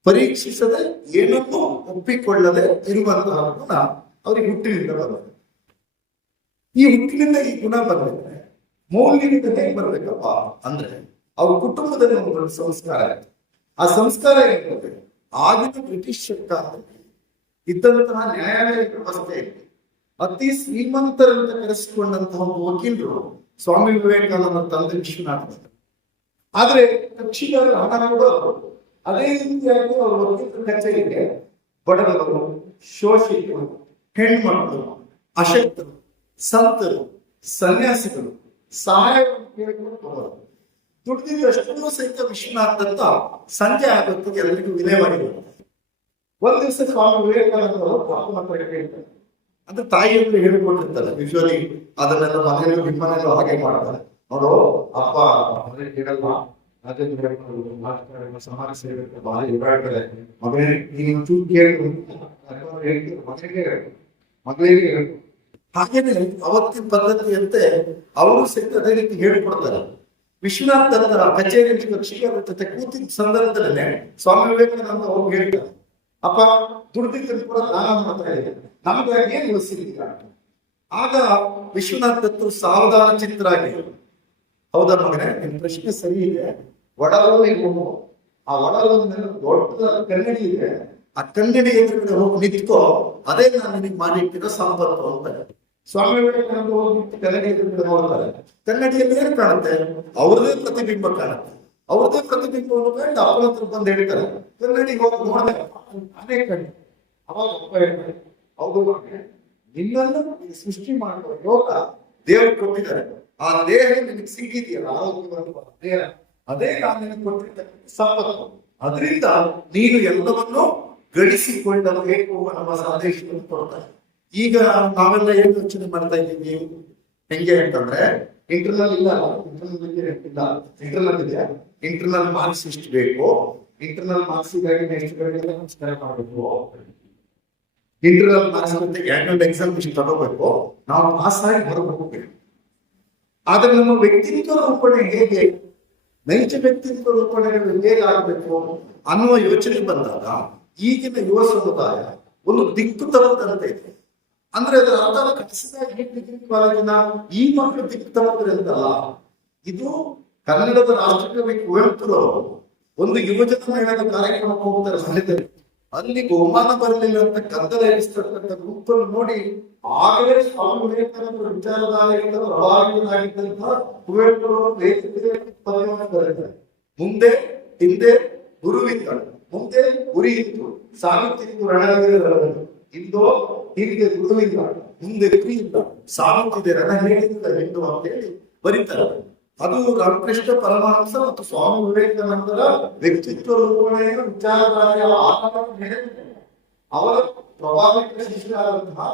ಪರೀಕ್ಷಿಸದೆ ಏನನ್ನೂ ಒಪ್ಪಿಕೊಳ್ಳದೆ ಇರುವಂತಹ ಗುಣ ಅವ್ರಿಗೆ ಹುಟ್ಟಿನಿಂದ ಬಂದಿದೆ. ಈ ಹುಟ್ಟಿನಿಂದ ಈ ಗುಣ ಬಂದಿದ್ರೆ ಮೌಲ್ಯದಿಂದ ಹೇಗೆ ಬರ್ಬೇಕಪ್ಪ ಅಂದ್ರೆ ಅವ್ರ ಕುಟುಂಬದಲ್ಲಿ ಒಂದು ಸಂಸ್ಕಾರ ಇದೆ. ಆ ಸಂಸ್ಕಾರ ಏನಿದೆ, ಆಗಿನ ಬ್ರಿಟಿಷ್ ಸರ್ಕಾರದಲ್ಲಿ ಇದ್ದಂತಹ ನ್ಯಾಯಾಲಯ ವ್ಯವಸ್ಥೆಯಲ್ಲಿ ಅತಿ ಶ್ರೀಮಂತರಂತ ಕರೆಸಿಕೊಂಡಂತಹ ಒಂದು ವಕೀಲರು ಸ್ವಾಮಿ ವಿವೇಕಾನಂದ ತಂದೆ ವಿಶ್ವನಾಥ. ಆದ್ರೆ ಕಕ್ಷಿಗಾರರ ಹಣ ಕೂಡ ಅದೇ ರೀತಿಯಾಗಿ ಅವರ ವಕೀಲರ ಕಚೇರಿಗೆ ಬಡವರು, ಶೋಷಿತರು, ಹೆಣ್ಮಕ್ಕಳು, ಅಶಕ್ತರು, ಸಂತರು, ಸನ್ಯಾಸಿಗಳು ಸಹಾಯವನ್ನು ಕೇಳಿಕೊಂಡು ಹೋದರು. ದುಡ್ಡಿದ್ದಷ್ಟು ಸಹಿತ ವಿಶ್ವನಾಥ್ ದತ್ತ ಸಂಜೆ ಆಗೋತ್ತಿಗೆ ಎಲ್ಲರಿಗೂ ವಿಲೇವಾರಿ. ಒಂದ್ ದಿವಸ ಸ್ವಾಮಿ ವಿವೇಕಾನಂದ ಅವರು ಪಾಪ ಮಕ್ಕಳಿಗೆ ಹೇಳ್ತಾರೆ, ಅಂದ್ರೆ ತಾಯಿಯವರು ಹೇಳಿಕೊಟ್ಟಿರ್ತಾರೆ. ಯೂಶುವಲಿ ಅದನ್ನೆಲ್ಲ ಮನೆಯಲ್ಲೂ ನಿಮ್ಮನೆಯಲ್ಲೂ ಹಾಗೆ ಮಾಡ್ತಾರೆ. ನೋಡು ಅಪ್ಪ ಮನೆ ಕೇಳಲ್ವಾ, ಸಮಾಜ ಸೇವೆ ಬಹಳ ಓಡಾಡ್ತಾರೆ, ಮಗನೇ ನೀನು ಚೂರು ಕೇಳು, ಮಗಳಿಗೆ ಹೇಳು. ಹಾಗೇನೆ ಅವತ್ತಿನ ಪದ್ಧತಿಯಂತೆ ಅವರು ಸಹಿತ ಅದೇ ರೀತಿ ಹೇಳಿಕೊಡ್ತಾರೆ. ವಿಶ್ವನಾಥ್ ದತ್ತರ ಕಚೇರಿಯಲ್ಲಿ ಶಿಕ್ಷಕರ ಜೊತೆ ಕೂತಿದ್ದ ಸಂದರ್ಭದಲ್ಲೇ ಸ್ವಾಮಿ ವಿವೇಕಾನಂದ ಅವ್ರು ಹೇಳ್ತಾರೆ, ಅಪ್ಪ ದುಡ್ದಿದ್ದನ್ನು ಕೂಡ ದಾನ ಮಾಡ್ತಾ ಇದೆ, ನಮ್ಗೆ ಏನ್ ಉಳಿಸಿದ್ದೀರ? ಆಗ ವಿಶ್ವನಾಥ್ ದತ್ತರು ಸಾವಧಾನ ಚಿತ್ತರಾಗಿ, ಹೌದಾ ಮಗನೇ, ನಿನ್ ಪ್ರಶ್ನೆ ಸರಿ ಇದೆ, ಒಡಲೂರಿಗೆ ಹೋಗು, ಆ ಒಡಲೂರಿನ ದೊಡ್ಡ ಕನ್ನಡಿ ಇದೆ, ಆ ಕನ್ನಡಿ ಎದುರುಗಡೆ ಹೋಗಿ ನಿಂತ್ಕೋ, ಅದೇ ನಾನು ನಿನಗೆ ಮಾಡಿಟ್ಟಿರೋ ಸಂಪತ್ತು ಅಂತ. ಸ್ವಾಮಿ ವಿವೇಕಾನಂದ ಹೋಗಿ ಕನ್ನಡಿ ಎದುರುಗಡೆ ನೋಡ್ತಾರೆ, ಕನ್ನಡಿಯಲ್ಲಿ ಏನ್ ಕಾಣುತ್ತೆ? ಅವ್ರದೇ ಪ್ರತಿಬಿಂಬ ಕಾಣುತ್ತೆ. ಅವ್ರದೇ ಪ್ರತಿಬಿಂಬವನ್ನು ಕಂಡು ಅಪ್ಪನ ಹತ್ರ ಬಂದು ಹೇಳ್ತಾರೆ, ಕನ್ನಡಿಗೆ ಹೋಗಿ ನೋಡಿದೆ ಅದೇ ಕಣ್ಣು. ಅವಾಗ ಅಪ್ಪ ಹೇಳ್ತಾರೆ, ಹೌದು ನಿನ್ನನ್ನು ಸೃಷ್ಟಿ ಮಾಡುವ ಯೋಗ ದೇವರು ಕೊಟ್ಟಿದ್ದಾರೆ, ಆ ದೇಹ ನಿನಗೆ ಸಿಕ್ಕಿದೆಯಲ್ಲ, ಆರೋಗ್ಯವಂತ ದೇಹ, ಅದೇ ನಾನು ನಿನಗೆ ಕೊಟ್ಟಿರ್ತಕ್ಕಂಥ ಸಂಪತ್ತು. ಅದರಿಂದ ನೀನು ಎಲ್ಲವನ್ನು ಗಳಿಸಿಕೊಳ್ಳಬೇಕು ಅನ್ನುವ ಸಂದೇಶವನ್ನು ಕೊಡ್ತಾರೆ. ಈಗ ನಾವೆಲ್ಲ ಏನ್ ಯೋಚನೆ ಮಾಡ್ತಾ ಇದ್ದೀವಿ ಹೆಂಗೆ ಅಂತಂದ್ರೆ, ಇಂಟರ್ನಲ್ ಇಲ್ಲ, ಇಂಟರ್ನಲ್ ಇದೆ, ಇಂಟರ್ನಲ್ ಮಾರ್ಕ್ಸ್ ಇಷ್ಟು ಬೇಕು, ಇಂಟರ್ನಲ್ ಮಾರ್ಕ್ಸ್ ಎಷ್ಟು ಮಾಡಬೇಕು, ಇಂಟರ್ನಲ್ ಮಾರ್ಕ್ಸ್ ಮತ್ತೆ ಆನ್ಯುವಲ್ ಎಕ್ಸಾಮ್ ಇಷ್ಟು ತಗೋಬೇಕು, ನಾವು ಪಾಸ್ ಆಗಿ ಹೊರಗೆ ಹೋಗ್ಬೇಕು. ಆದ್ರೆ ನಮ್ಮ ವ್ಯಕ್ತಿತ್ವ ರೂಪಣೆ ಹೇಗೆ, ನೈಜ ವ್ಯಕ್ತಿತ್ವ ರೂಪಣೆಗಳು ಹೇಗಾಗಬೇಕು ಅನ್ನುವ ಯೋಚನೆ ಬಂದಾಗ ಈಗಿನ ಯುವ ಸಮುದಾಯ ಒಂದು ದಿಕ್ಕು ತಪ್ಪದಂತೆ ಇದೆ. ಅಂದ್ರೆ ಅದರ ಅರ್ಥ ಖಚಿತವಾಗಿ ಡಿಗ್ರಿ ಕಾಲೇಜಿನ ಈ ಮಕ್ಕಳು ದಿಕ್ಕು ತಪ್ಪಿದ್ರೆ ಅಂತಲ್ಲ, ಇದು ಕನ್ನಡದ ರಾಷ್ಟ್ರಕವಿ ಕುವೆಂಪುರವರು ಒಂದು ಯುವಜನ ಮೇಳದ ಕಾರ್ಯಕ್ರಮಕ್ಕೆ ಹೋಗ್ತಾರೆ ಮನೆಯಲ್ಲಿ, ಅಲ್ಲಿ ಬಹುಮಾನ ಬರಲಿಲ್ಲ ಅಂತ ಗದ್ದಲ ಎನಿಸ್ತಕ್ಕಂಥ ಗುಂಪನ್ನು ನೋಡಿ ಆಗಲೇ ಸ್ವಾಮಿ ವಿವೇಕಾನಂದರ ವಿಚಾರಧಾರೆಯಿಂದ ಪ್ರಭಾವಿತರಾಗಿದ್ದಂತ ಕುವೆಂಪುರವರು ಪದವಿಯನ್ನು ಬರೆದಿದ್ದಾರೆ. ಮುಂದೆ ಹಿಂದೆ ಗುರುವಿದ್ದ, ಮುಂದೆ ಗುರಿ ಇತ್ತು, ಸಾಗುತ್ತಿತ್ತು ರಣವೀರರನ್ನು, ಇಂದು ಹೀಗೆ ಗುರುವಿಲ್ಲ, ಮುಂದೆ ಗುರಿಯಿಲ್ಲ, ಸಾಗುತ್ತಿದೆ ರಣ ಹೇಳಿದ ಎಂದು ಅಂತ ಹೇಳಿ ಬರೀತಾರೆ. ಅದು ರಾಮಕೃಷ್ಣ ಪರಮಹಂಸ ಮತ್ತು ಸ್ವಾಮಿ ವಿವೇಕಾನಂದರ ವ್ಯಕ್ತಿತ್ವ ರೂಪಣೆಯ ವಿಚಾರಧಾರೆಯ ಆಧಾರದ ಮೇಲೆ ಅವರ ಪ್ರಭಾವಿತ ಶಿಷ್ಯರಾದಂತಹ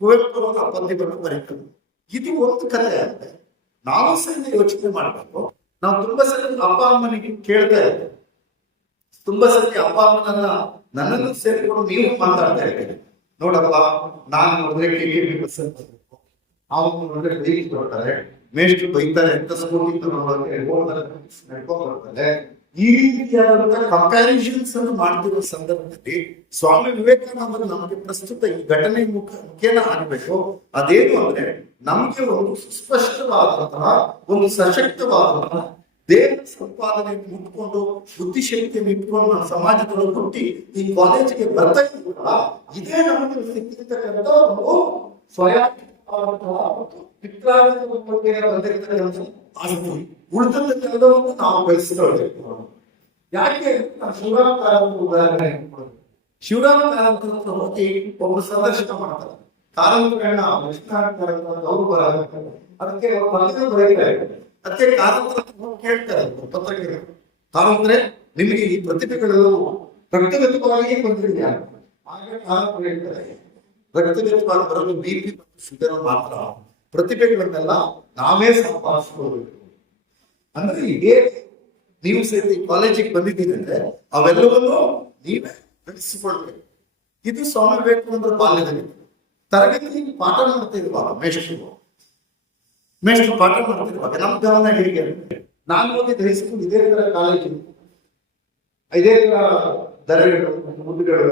ಕುವೆಂಪುರವರ ಪದ್ಯಗಳನ್ನು ಬರೀತಾರೆ. ಇದು ಒಂದು ಕಥೆ ಆಗುತ್ತೆ. ನಾವು ಸಹ ಯೋಚನೆ ಮಾಡಬೇಕು. ನಾವು ತುಂಬಾ ಸಲ ಅಪ್ಪ ಅಮ್ಮನಿಗೆ ಕೇಳ್ತಾ ಇದ್ದೇವೆ, ತುಂಬಾ ಸತಿ ಅಪ್ಪ ಅಮ್ಮನನ್ನ ನನ್ನನ್ನು ಸೇರಿಕೊಂಡು ನೀವು ಮಾತಾಡ್ತಾ ಇದ್ದೇವೆ, ನೋಡಪ್ಪ ನಾನು ನೋಡಿದ್ರೆ KKB ಬಸ್ ಅಂತ ಅವನು ನೋಡಿದ್ರೆ ಬೈಕ್ ಕೊಡ್ತಾರೆ, ಮೇಷ್ಟ್ರು ಬೈತಾರೆ ಅಂತ ಸ್ಕೂಟಿ ನಡ್ಕೊಂಡ್ ಬರ್ತಾರೆ. ಈ ರೀತಿಯಾದಂತಹ ಕಂಪ್ಯಾರಿಸನ್ಸ್ ಅನ್ನು ಮಾಡ್ತಿರೋ ಸಂದರ್ಭದಲ್ಲಿ ಸ್ವಾಮಿ ವಿವೇಕಾನಂದರು ನಮಗೆ ಪ್ರಸ್ತುತ ಈ ಘಟನೆ ಮುಖೇನ ಆಗ್ಬೇಕು. ಅದೇನು ಅಂದ್ರೆ, ನಮ್ಗೆ ಒಂದು ಸುಸ್ಪಷ್ಟವಾದಂತಹ ಒಂದು ಸಶಕ್ತವಾದಂತಹ ದೇಹ ಸಂಪಾದನೆಯನ್ನು ಇಟ್ಕೊಂಡು ಬುದ್ಧಿಶಕ್ತಿಯನ್ನು ಇಟ್ಕೊಂಡು ನಮ್ಮ ಸಮಾಜದೊಳಗೆ ಹುಟ್ಟಿ ಈ ಕಾಲೇಜಿಗೆ ಬರ್ತಾ ಇದ್ದೀವಲ್ಲ, ಇದೇ ನಮಗೆ ಸಿಕ್ಕಿರ್ತಕ್ಕಂಥ ಒಂದು ಸ್ವಯಂ ಬಂದಿರ್ತಕ್ಕಂಥ ಆಸ್ತಿ. ಉಳಿದದ್ದೆಲ್ಲವನ್ನು ನಾವು ಬೆಳೆಸಿಕೊಳ್ಳಬೇಕು. ಯಾಕೆ ಶಿವರಾಮ್ ಕಾರಂತರ ಉದಾಹರಣೆ, ಶಿವರಾಮ್ ಕಾರಂತರ ಹೋಗಿ ಒಬ್ಬರು ಸಂದರ್ಶನ ಮಾಡ್ತಾರೆ, ಕಾರಂತರನ್ನ ಅವರು ಬರಬೇಕು, ಅದಕ್ಕೆ ಪತ್ರ ಬರೀತಾರೆ. ಅದಕ್ಕೆ ಕಾರಂತರ ಕೇಳ್ತಾರೆ ಪತ್ರಕರ್ತರು, ಕಾರಂತರೆ ನಿಮಗೆ ಈ ಪ್ರತಿಭೆಗಳೆಲ್ಲವೂ ರಕ್ತಗತವಾಗಿ ಬಂದಿದೆಯಾ? ಹಾಗೆ ಕಾರಂತರು ಹೇಳ್ತಾರೆ, ರಕ್ತಗತವಾಗಿ ಬರಲು BP ಮತ್ತು ಶುಗರ್ ಮಾತ್ರ, ಪ್ರತಿಭೆಗಳನ್ನೆಲ್ಲ ನಾವೇ ಸಂಪಾದಿಸಿಕೊಳ್ಬೇಕು. ಅಂದ್ರೆ ಹೀಗೆ ನೀವು ಸೇರಿ ಕಾಲೇಜಿಗೆ ಬಂದಿದ್ದೀರಿ ಅಂದ್ರೆ ಅವೆಲ್ಲವನ್ನು ನೀವೇ ಬೆಳೆಸಿಕೊಳ್ಬೇಕು. ಇದು ಸ್ವಾಮಿ ವಿವೇಕಾನಂದರ ಬಾಲ್ಯದಲ್ಲಿ. ತರಗತಿ ಪಾಠ ಮಾಡ್ತಾ ಇರುವಾಗ ಮೇಷ್ಟ್ರು ಪಾಠ ಮಾಡ್ತಿರುವಾಗ ನಮ್ಮ ಗಮನ ಹೇಗೆ, ನಾನು ಹೋಗಿದ್ದ ಹೈಸ್ಕೂಲ್ ಇದೇ ತರ ಕಾಲೇಜು, ಇದೇ ತರ ದರಗಳು ಗುಡ್ಡುಗಳು,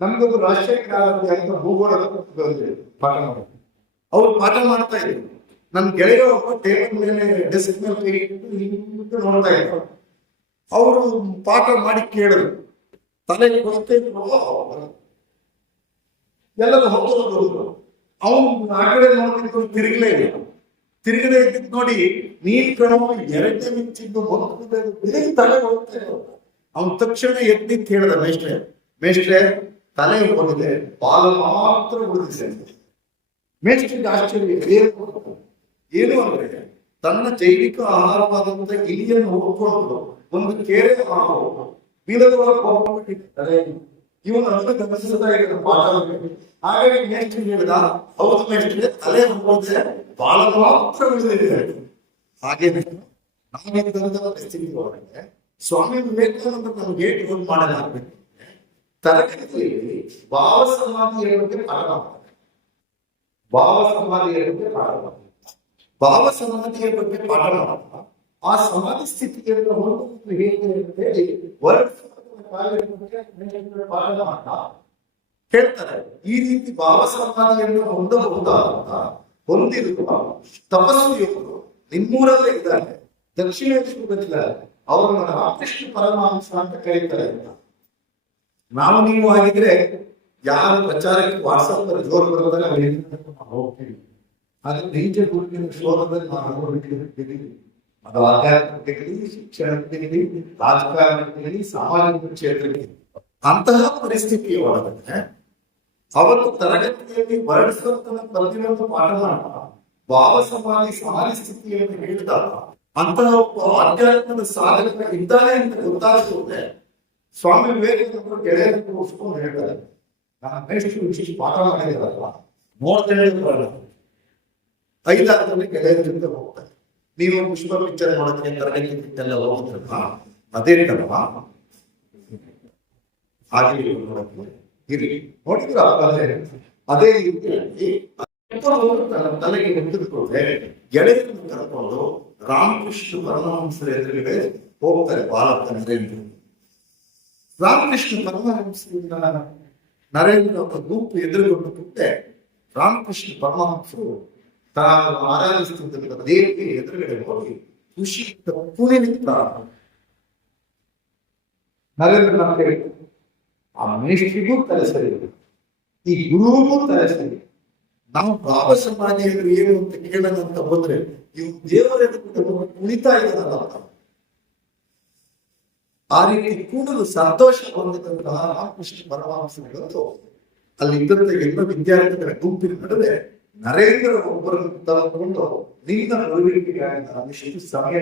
ನಮ್ಗೊಬ್ಬರು ರಾಜಶೇಖರ ಅಂತ ಭೂಗೋಳ ಪಾಠ ಮಾಡೋದು, ಅವ್ರು ಪಾಠ ಮಾಡ್ತಾ ಇದ್ರು. ನನ್ನ ಗೆಳೆಯ ಒಬ್ಬ ಟೇಬಲ್ ಮೇಲೆ ಡೆಸ್ಕ್ ಮೇಲೆ ನೋಡ್ತಾ ಇದ್ರು. ಅವರು ಪಾಠ ಮಾಡಿ ಕೇಳಿದ್ರು, ತಲೆ ಕೊಡ್ತಾ ಇದ್ರು, ಎಲ್ಲರೂ ಹೋಗೋದು. ಅವನು ಆ ಕಡೆ ನೋಡ್ತಿದ್ದು ತಿರುಗಲೇ ಇಲ್ಲ. ತಿರುಗದೆ ಇದ್ದಿದ್ದು ನೋಡಿ, ನೀನ್ ಕಣ ಎರಡನೇ ಮಿಂಚಿದ್ದು ತಲೆ ಹೋಗ್ತಾ ಇದ್ರು. ಅವನು ತಕ್ಷಣ ಎದ್ದಿತ್ತು ಹೇಳ್ದ, ಮೇಷ್ಟ್ರೆ ತಲೆ ಹೋಗಿದೆ, ಬಾಲ ಮಾತ್ರ ಉಳಿದಿದೆ. ಮೇಷ್ಟ್ರಿಗೆ ಆಶ್ಚರ್ಯ ಏನು ಅಂದ್ರೆ, ತನ್ನ ಜೈವಿಕ ಆಹಾರವಾದಂತ ಇಲಿಯನ್ನು ಹೋಗ್ಕೊಂಡು ಒಂದು ಕೆರೆ ಬೀಳದೊಳಗೆ ಇವನು ಅದನ್ನು ಗಮನಿಸದ ಪಾಠ. ಹಾಗಾಗಿ ಮೇಷ್ಟ್ರಿಗೆ ಹೇಳಿದ, ಹೌದು ಮೇಷ್ಟ್ರೆ ತಲೆ ಹೋಗಿದೆ, ಬಾಲ ಮಾತ್ರ ಉಳಿದಿದೆ. ಹಾಗೇನೆ ನಾವಿದ್ದ ಪರಿಸ್ಥಿತಿ ಒಳಗೆ ಸ್ವಾಮಿ ವಿವೇಕಾನಂದ ನಮ್ಗೆ ಹೇಗೆ ಮಾಡಲಾಗಬೇಕು, ತರಗತಿಯಲ್ಲಿ ಭಾವ ಸಮಾಧಿಯ ಬಗ್ಗೆ ಪಾಠ ಮಾಡ್ತಾರೆ. ಭಾವ ಸಮಾಧಿಯ ಬಗ್ಗೆ ಪಾಠ ಮಾಡ್ತಾರೆ. ಭಾವ ಸಮಾಧಿಯ ಬಗ್ಗೆ ಪಾಠ ಮಾಡ್ತಾ ಆ ಸಮಾಧಿ ಸ್ಥಿತಿಯನ್ನು ಹೊಂದುವುದು ಹೇಗೆ ಅಂತ ಹೇಳಿ ವರ್ಡ್ ಹೇಳ್ತಾರೆ. ಈ ರೀತಿ ಭಾವ ಸಮಾಧಿಯನ್ನು ಹೊಂದಬಹುದಾದಂತ ಹೊಂದಿರುವ ತಪಸ್ವಿಯೊಬ್ಬರು ನಿಮ್ಮೂರಲ್ಲೇ ಇದ್ದಾರೆ, ದಕ್ಷಿಣೇಶ್ವರದಲ್ಲಿದ್ದಾರೆ. ಅವರನ್ನು ರಾಮಕೃಷ್ಣ ಪರಮಹಂಸ ಅಂತ ಕರೀತಾರೆ. ನಾವು ನೀವು ಆಗಿದ್ರೆ ಯಾರು ಪ್ರಚಾರಕ್ಕೆ ವಾಟ್ಸಪ್ ಅಲ್ಲಿ ಜೋರು ಬರೋದ್ರೆ ನಾವು ಹೋಗ್ತೀವಿ. ಆದ್ರೆ ನಿಜ ಗುರುವಿನ ಶೋಧದಲ್ಲಿ ನಾವು ನೋಡಿದ್ದೀವಿ. ಅದು ಆಧ್ಯಾತ್ಮಿಕತೆಯಲ್ಲಿ, ಶಿಕ್ಷಣದಲ್ಲಿ, ರಾಜಕಾರಣದಲ್ಲಿ, ಸಾಮಾಜಿಕ ಕ್ಷೇತ್ರಕ್ಕೆ ಅಂತಹ ಪರಿಸ್ಥಿತಿಯ ಒಳಗಡೆ ಅವತ್ತು ತರಗತಿಯಲ್ಲಿ ವರ್ಣಿಸುವಂತಹ ಪ್ರತಿಯೊಂದು ಪಾಠ ಭಾವ ಸಮಾಧಿ ಸ್ಥಿತಿಯನ್ನು ಹೇಳಿದಾಗ ಅಂತಹ ಆಧ್ಯಾತ್ಮದ ಸಾಧಕ ಇದ್ದಾನೆ ಅಂತ ಗೊತ್ತಾಗ್ತದೆ. ಸ್ವಾಮಿ ವಿವೇಕಾನಂದರು ಗೆಳೆಯರನ್ನು ಕೂರಿಸ್ಕೊಂಡು ಹೇಳ್ತಾರೆ, ನಾನು ಎಷ್ಟು ವಿಶೇಷ ಪಾಠ ಮಾಡಿದಾರಲ್ಲ ನೋಡ್ತೇನೆ, 5-6 ಗೆಳೆಯರ ಜೊತೆ ಹೋಗ್ತಾರೆ. ನೀವು ಪುಷ್ಪ ಪಿಕ್ಚರ್ ನೋಡೋದಕ್ಕೆ ತರಗತಿ ಬಿಟ್ಟೆಲ್ಲ ಹೋಗ್ತಾರಲ್ಲ, ಅದೇ ತರವಾ ಹಾಗೆ ಇರಲಿ ನೋಡಿದ್ರ ಅದೇ ರೀತಿಯಾಗಿ ತಲೆಗೆ ಹಿಡಿದುಕೊಂಡ್ರೆ ಗೆಳೆಯರನ್ನು ಕರ್ಕೊಂಡು ರಾಮಕೃಷ್ಣ ಪರಮಹಂಸರ ಎದುರುಗಡೆ ಹೋಗ್ತಾರೆ ಬಾಲಕ ನರೇಂದ್ರ. ರಾಮಕೃಷ್ಣ ಪರಮಹಂಸರಿಂದ ನರೇಂದ್ರ ಗುಂಪು ಎದುರುಗೊಂಡು ಬಿಟ್ಟೆ ರಾಮಕೃಷ್ಣ ಪರಮಹಂಸರು ತಾನು ಆರಾಧಿಸುತ್ತಿದ್ದ ದೇವಿಗೆ ಎದುರುಗಡೆ ಹೋಗಿ ಖುಷಿ ಕುಣಿಲಿಕ್ಕೆ ಪ್ರಾರಂಭ. ನರೇಂದ್ರ ಆ ಮೇಷ್ಟ್ರಿಗೂ ತಲೆ ಸರಿ, ಈ ಗುರುವಿಗೂ ತಲೆ ಸರಿ. ನಾವು ಭಾವ ಸಮಾಧಿಯಲ್ಲಿ ಏನು ಅಂತ ಕೇಳೋಣ ಅಂತ ಬಂದ್ರೆ ಇವು ದೇವರ ಕುಣಿತಾ ಇದ್ದಾರಲ್ಲ, ಆ ರೀತಿ ಕೂಡಲು ಸಂತೋಷ ಹೊಂದಿದಂತಹ ರಾಮಕೃಷ್ಣ ಪರಮಹಂಸರು ಅಲ್ಲಿ ಇದ್ದಂತ ಎಲ್ಲ ವಿದ್ಯಾರ್ಥಿಗಳ ಗುಂಪಿನ ನಡುವೆ ನರೇಂದ್ರ ಒಬ್ಬರನ್ನು ತಗೊಂಡು ನಿನ್ನ ಗುರುವಿಗಾಗಿ ಎಷ್ಟು ಸಮಯ